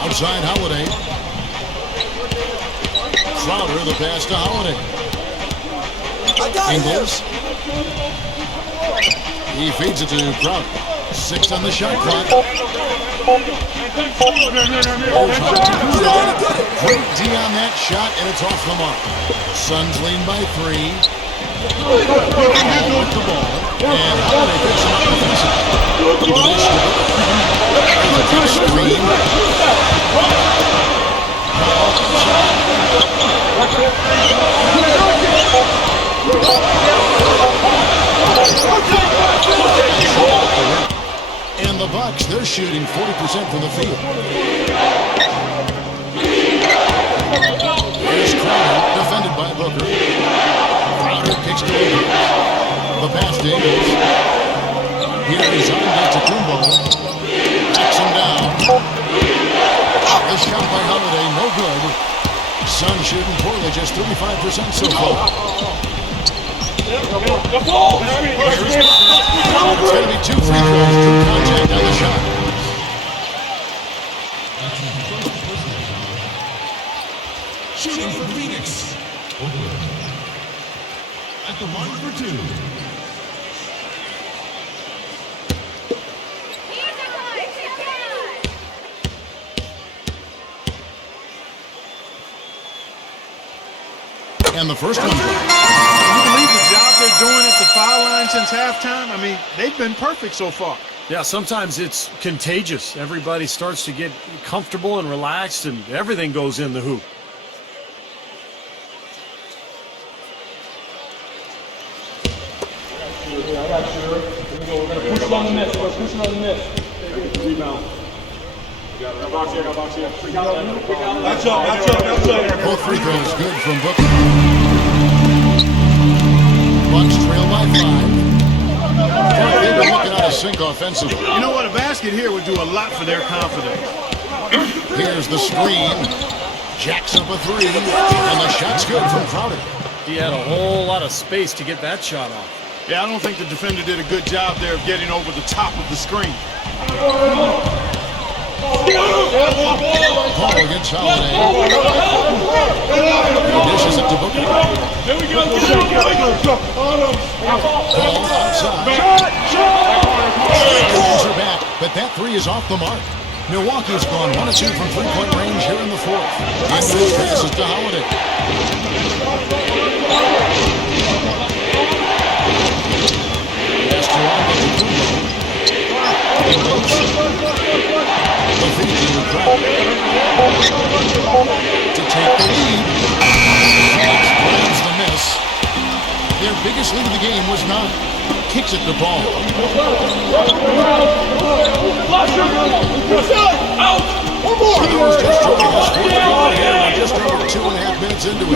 Outside Holiday. Crowder, the pass to Holiday. Ingles. He feeds it to Crowder. 6 on the shot clock. Great D on that shot, and it's off the mark. Suns lean by 3. With the ball. And Holiday picks him up defensively. There's a good screen. And the Bucks, they're shooting 40% from the field. Here's Crowder, defended by Booker. Crowder kicks to Ingles. The pass to Ingles. Here is on to Tacumbo. Backs him down. The shot by Holiday, no good. Suns shooting poorly, just 35% so far. It's going to be 2 free throws, true contact on the shot. Shooting for Phoenix. At the line for 2. And the first one. Can you believe the job they're doing at the foul line since halftime? I mean, they've been perfect so far. Yeah, sometimes it's contagious. Everybody starts to get comfortable and relaxed, and everything goes in the hoop. I got you. Here we go. We're going to push it on the miss. We're going to push it on the miss. Rebound. Box here, box here. Match up. Both free throws good from Booker. Bucks trail by 5. They've been looking out of sync offensively. You know what? A basket here would do a lot for their confidence. Here's the screen. Jacks up a 3, and the shot's good from Crowder. He had a whole lot of space to get that shot off. Yeah, I don't think the defender did a good job there of getting over the top of the screen. Paul against Holiday. He dishes it to Booker. Paul outside. Brings her back, but that 3 is off the mark. Milwaukee's gone 1 of 2 from three-point range here in the 4th. Andrews passes to Holiday. Pass to to take the lead. Fox grabs the miss. Their biggest lead of the game was 9. Kicks it to Paul. Showers just joining us. 4th quarter here. We're just over 2.5 minutes into it.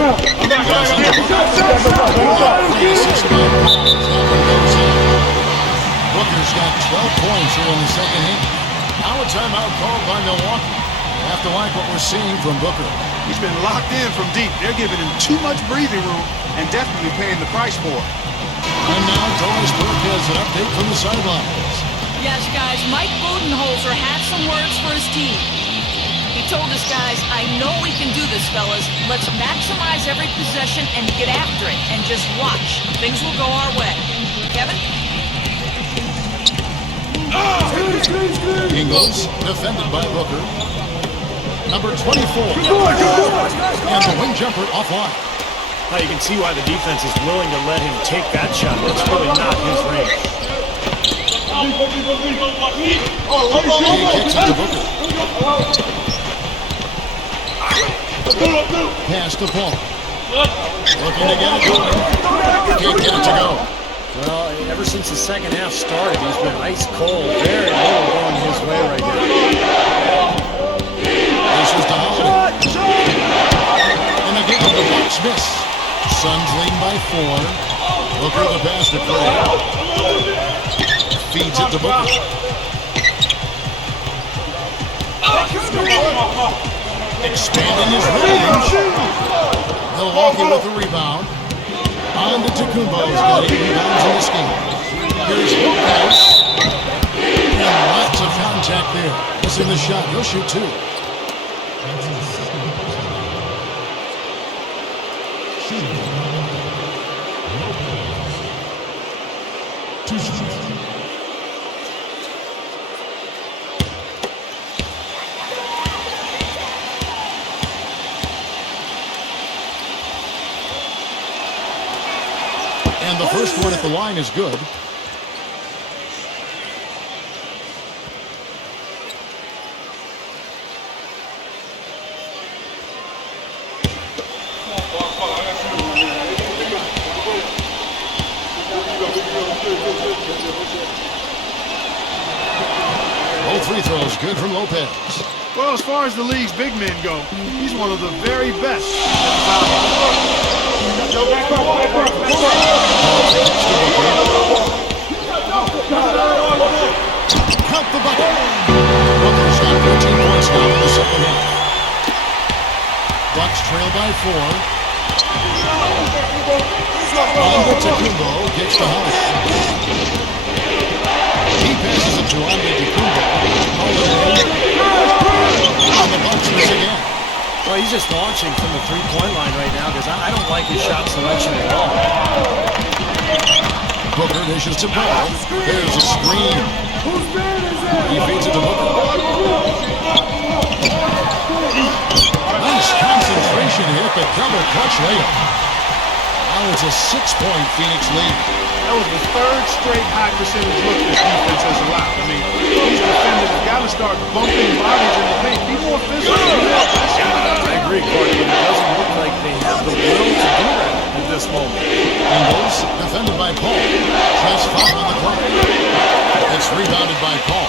Booker's got 12 points here in the second half. Now a timeout called by Milwaukee. Have to like what we're seeing from Booker. He's been locked in from deep. They're giving him too much breathing room and definitely paying the price for it. And now Doris Burke has an update from the sidelines. Yes, guys, Mike Budenholzer had some words for his team. He told us, guys, I know we can do this, fellas. Let's maximize every possession and get after it and just watch. Things will go our way. Kevin? Ingles, defended by Booker. Number 24. And the wing jumper offline. Now you can see why the defense is willing to let him take that shot. That's really not his range. He kicks it to Booker. Pass to Paul. Looking to get it going. Can't get it to go. Well, ever since the second half started, he's been ice cold. Very little going his way right now. This is to Holiday. And again, the Bucks miss. Suns leading by 4. Booker the pass to Clay. Feeds it to Booker. Expanding his range. Milwaukee with the rebound. On to Tacumbo. He's got 8 rebounds in this game. Here's Lopez. And lots of contact there. Missing the shot. He'll shoot 2. And the first one at the line is good. Both free throws good from Lopez. Well, as far as the league's big men go, he's one of the very best. Count the bucket. Booker's got 13 points now in the second half. Bucks trail by 4. Tacumbo gets to Holiday. He passes it to Tacumbo. And the Bucks miss again. Well, he's just launching from the three-point line right now because I don't like his shot selection at all. Booker dishes to Paul. There's a screen. He feeds it to Booker. Nice concentration hit, but double clutch layup. Now it's a 6-point Phoenix lead. That was the third straight high percentage look this defense has allowed. I mean, these defenders have got to start bumping bodies in the paint. Be more physical. I agree, Clark, but it doesn't look like they have the will to do that at this moment. Ingles defended by Paul. Just foul on the clock. It's rebounded by Paul.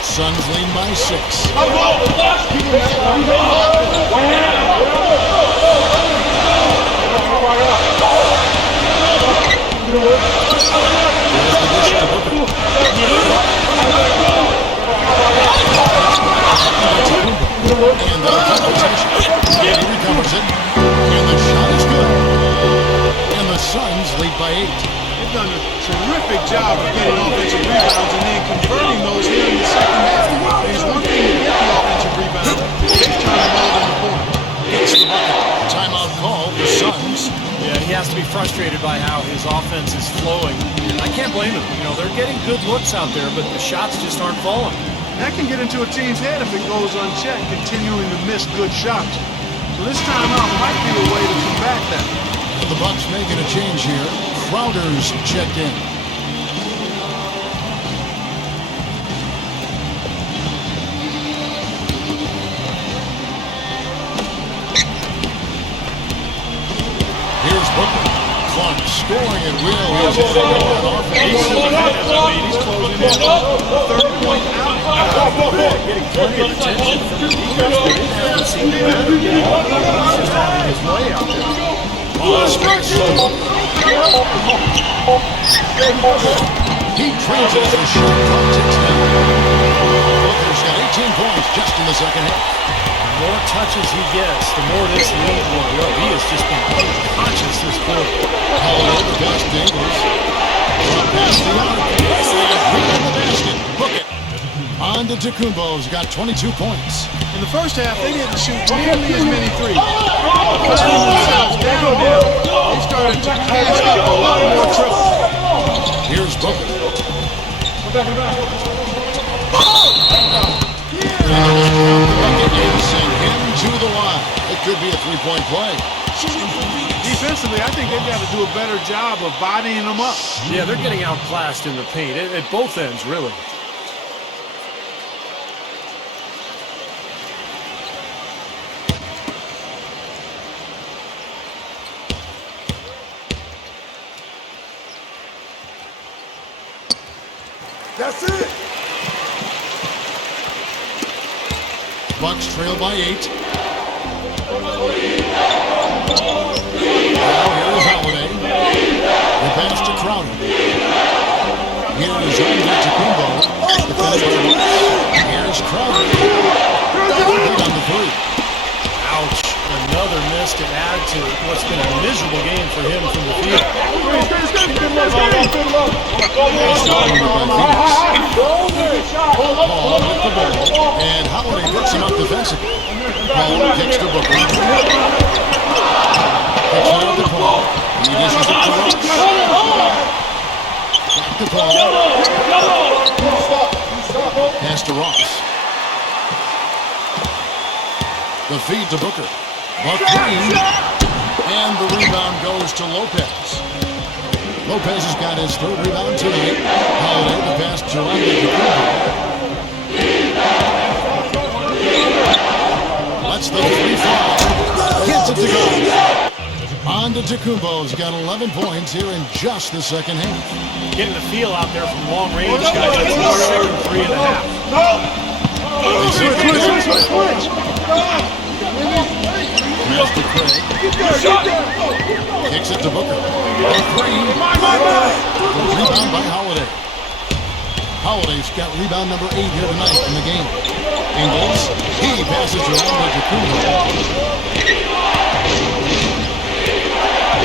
Suns lead by 6. There's the dish to Booker. And the competition. And he recovers it. And the shot is good. And the Suns lead by 8. They've done a terrific job of getting offensive rebounds and then converting those here in the second half. It's one thing to get the offensive rebound. They've turned them all in the corner. Gets the bucket. Timeout call, the Suns. Yeah, he has to be frustrated by how his offense is flowing. I can't blame him. You know, they're getting good looks out there, but the shots just aren't falling. That can get into a team's head if it goes unchecked, continuing to miss good shots. So this timeout might be a way to combat that. The Bucks making a change here. Crowder's checked in. Here's Booker. Clark scoring at will. He's hitting on offense. He's closing in on 30-point out. Getting plenty of attention from the defense, but it hasn't seemed to matter. He's just having his way out there. He trains as the shot clock ticks down. Booker's got 18 points just in the second half. The more touches he gets, the more this lead will grow. He has just been unconscious this quarter. Holiday, the best Ingles. Drop past the arc. Right on the basket. Book it. On to Tacumbo's got 22 points. In the first half, they didn't shoot nearly as many threes. Finding themselves down now, they started to cast up a lot more triples. Here's Booker. And send him to the line. It could be a three-point play. Defensively, I think they've got to do a better job of bodying them up. Yeah, they're getting outclassed in the paint at both ends, really. That's it. Bucks trail by 8. Now here's Holiday. The pass to Crowder. Here's Tacumbo. The finish by Bucks. Here's Crowder. Good on the 3. Ouch. Another miss to add to what's been a miserable game for him from the field. Paul with the ball. And Holiday picks him up defensively. Paul kicks to Booker. Kicks it out to Paul. He dishes it to Ross. Back to Paul. Pass to Ross. The feed to Booker. Buck Green. And the rebound goes to Lopez. Lopez has got his third rebound tonight. Holiday, the pass to Lets the 3 fly. Gets it to go. On to Tacumbo's got 11 points here in just the second half. Getting the feel out there from long range, guys. That's the second 3.5. Pass to Craig. Kicks it to Booker. A 3. The rebound by Holiday. Holiday's got rebound number 8 here tonight in the game. Ingles. He passes it on to Tacumbo.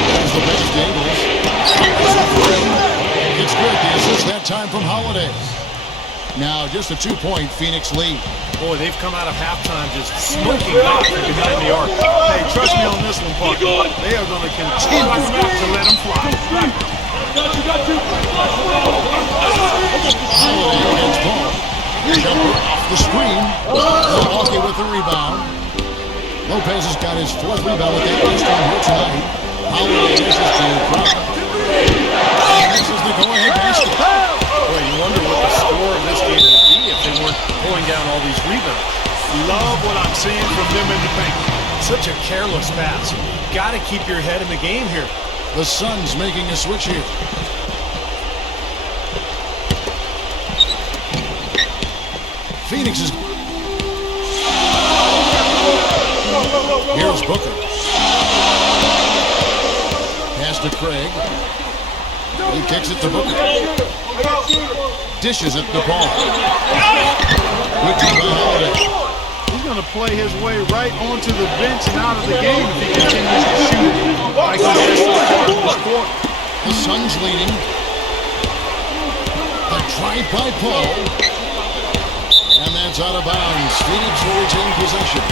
There's the pass to Ingles. It's good. The assist that time from Holiday. Now just a 2-point Phoenix lead. Boy, they've come out of halftime just smoking hot from behind the arc. Hey, trust me on this one, Park. They are going to continue to let them fly. Holiday against Paul. Jumper off the screen. Milwaukee with the rebound. Lopez has got his 4th rebound with that last time here tonight. Holiday misses such a careless pass. You've got to keep your head in the game here. The Suns making a switch here. Phoenix is... Here's Booker. Pass to Craig. He kicks it to Booker. Dishes it to Paul. Good team by Holiday. He's going to play his way right onto the bench and out of the game if he continues to shoot like he has so far this quarter. The Suns leading. The drive by Paul. And that's out of bounds. Phoenix will retain possession.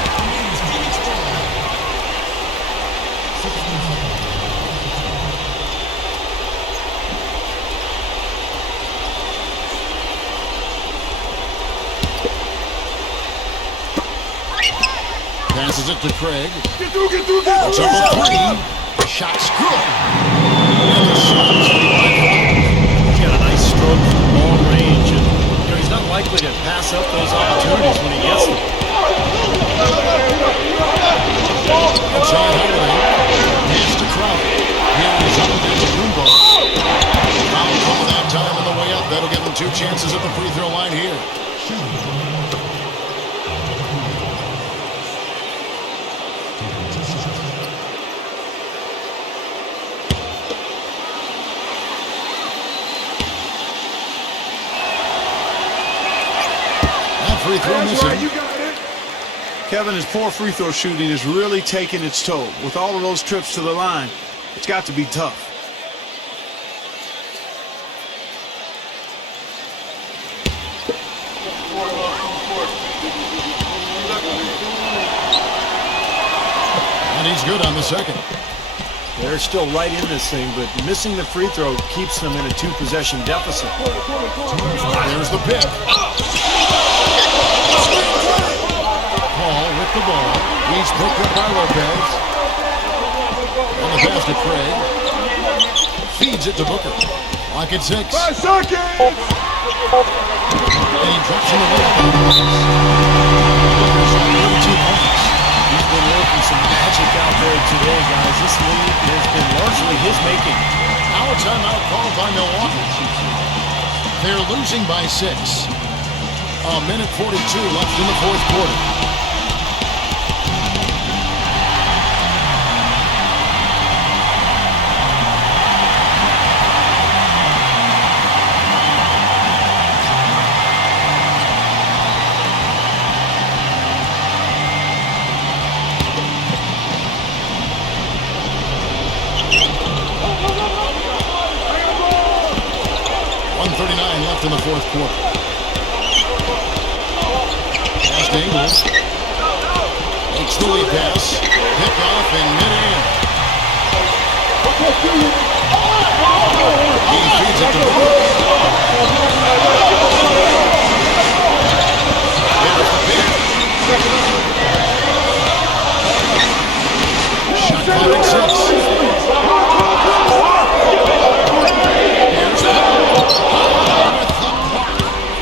Passes it to Craig. It's up a three. Shot's good. And the Suns lead by one. He's got a nice stroke from long range, and he's not likely to pass up those opportunities when he gets them. Outside Holiday. Pass to Crowder. Here is Antetokounmpo. Foul call that time on the way up. That'll give them 2 chances at the free throw line here. Free throw missing. Kevin, his poor free throw shooting is really taking its toll. With all of those trips to the line, it's got to be tough. And he's good on the second. They're still right in this thing, but missing the free throw keeps them in a 2-possession deficit. There's the pick. Paul with the ball. He's picked up by Lopez. And the pass to Craig. Feeds it to Booker. Lock at 6. 5 seconds! And he drops him away. Booker's on 32 points. He's been working some magic out there today, guys. This lead has been largely his making. Now a timeout called by Milwaukee. They're losing by 6. A minute 42 left in the fourth quarter. In the fourth quarter. Pass to Ingles. Makes the lead pass. Pick off in midair. He feeds it to Booker. There's the pick. Shot clock at 6.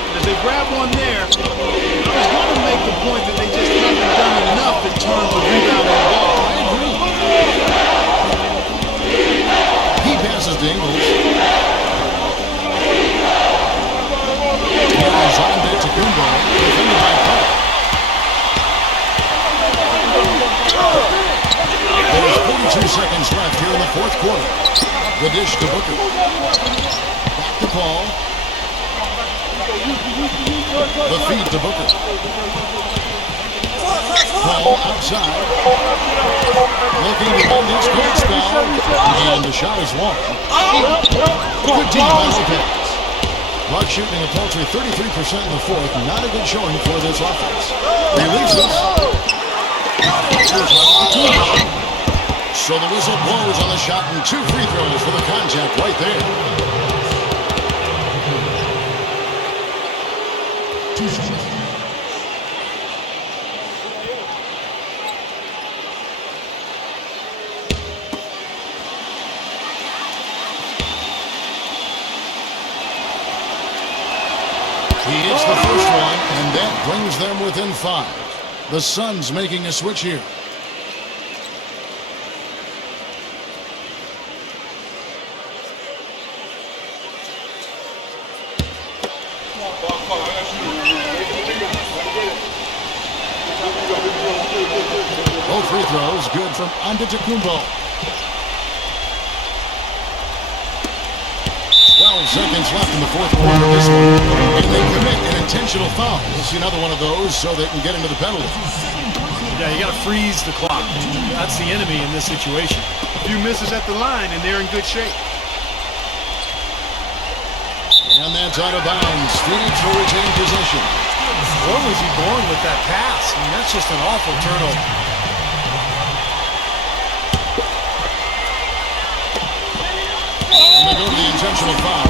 Here's the grab one there, he's going to make the point that they just haven't done enough in terms of rebounding the ball. I agree. He passes to Ingles. Here's Antetokounmpo, defended by Clark. There's 42 seconds left here in the fourth quarter. The dish to Booker. Back to Paul. The feed to Booker. Paul outside. Looking to end this cold spell. And the shot is long. Good team by Lopez. Bucks shooting a paltry 33% in the fourth. Not a good showing for this offense. Releases. So the whistle blows on the shot and 2 free throws for the contact right there. He hits the first one, and that brings them within 5. The Suns making a switch here. Both free throws good from Antetokounmpo. 12 seconds left in the fourth quarter of this one. And they commit an intentional foul. We'll see another one of those so they can get into the penalty. Yeah, you got to freeze the clock. That's the enemy in this situation. A few misses at the line, and they're in good shape. And that's out of bounds. Phoenix will retain possession. Where was he going with that pass? I mean, that's just an awful turnover. And they go to the intentional foul.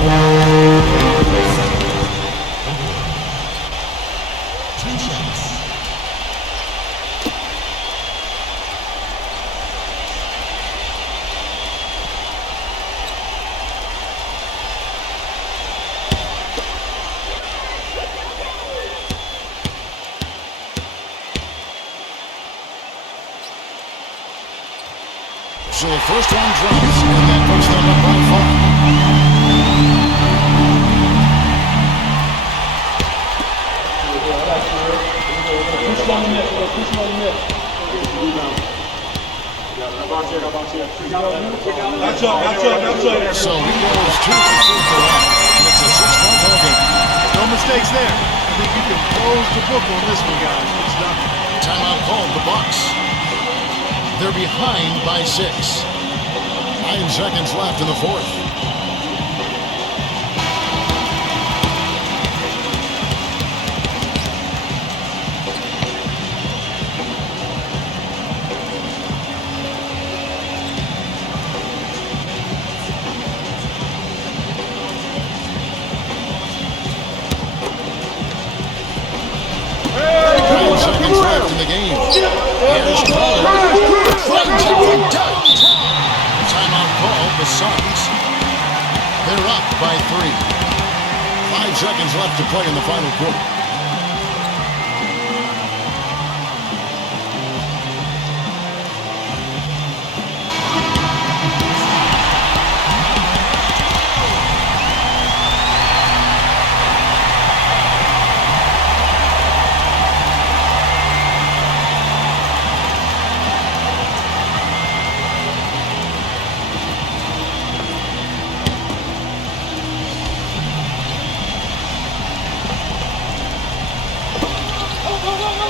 So the first one drops, and that puts them up by 5. So he goes 2 for 2 for that, and it's a 6-point ball game. No mistakes there. I think you can close the book on this one, guys. It's done. Timeout called, the Bucks. They're behind by 6. 9 seconds left in the fourth. Seconds left in the game. Here's Carter. Finds it from downtown. Timeout called, the SUNS. They're up by 3. 5 seconds left to play in the final quarter.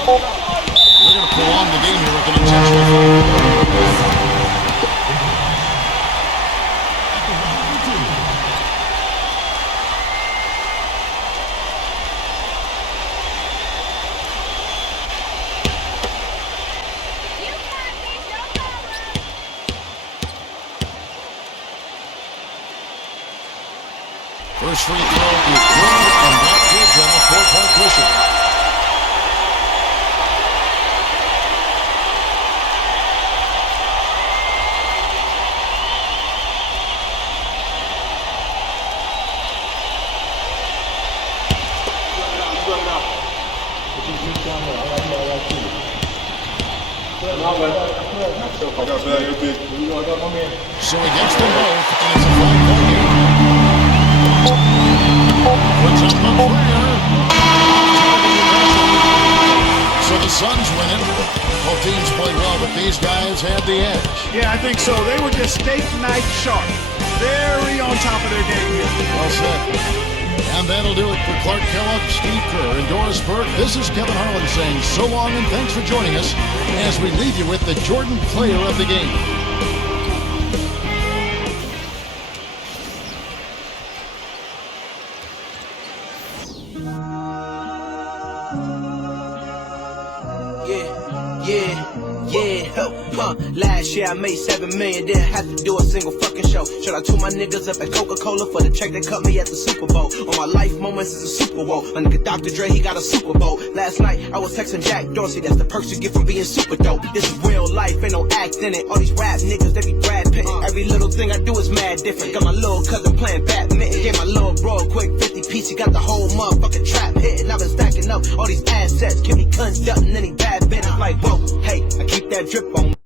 We're going to prolong the game here with an intentional foul. First free throw is good, and that gives them a 4-point cushion. So he gets them both, and it's a 5-point game. Puts up a prayer. So the Suns win it. Both teams played well, but these guys had the edge. Yeah, I think so. They were just steak knife sharp. Very on top of their game here. Well said. And that'll do it for Clark Kellogg, Steve Kerr, and Doris Burke. This is Kevin Harlan saying so long and thanks for joining us as we leave you with the Jordan player of the game. Last year I made 7 million, didn't have to do a single fucking show. Shout out to my niggas up at Coca-Cola for the check that cut me at the Super Bowl. On my life moments is a Super Bowl. My nigga Dr. Dre, he got a Super Bowl. Last night I was texting Jack Dorsey, that's the perks you get from being super dope. This is real life, ain't no act in it. All these rap niggas, they be Brad Pittin'. Every little thing I do is mad different. Got my little cousin playing badminton. Gave my little bro a quick 50 piece, he got the whole motherfucking trap hitting. I've been stacking up all these assets, keep me conducting any bad business. Like, whoa, hey, I keep that drip on.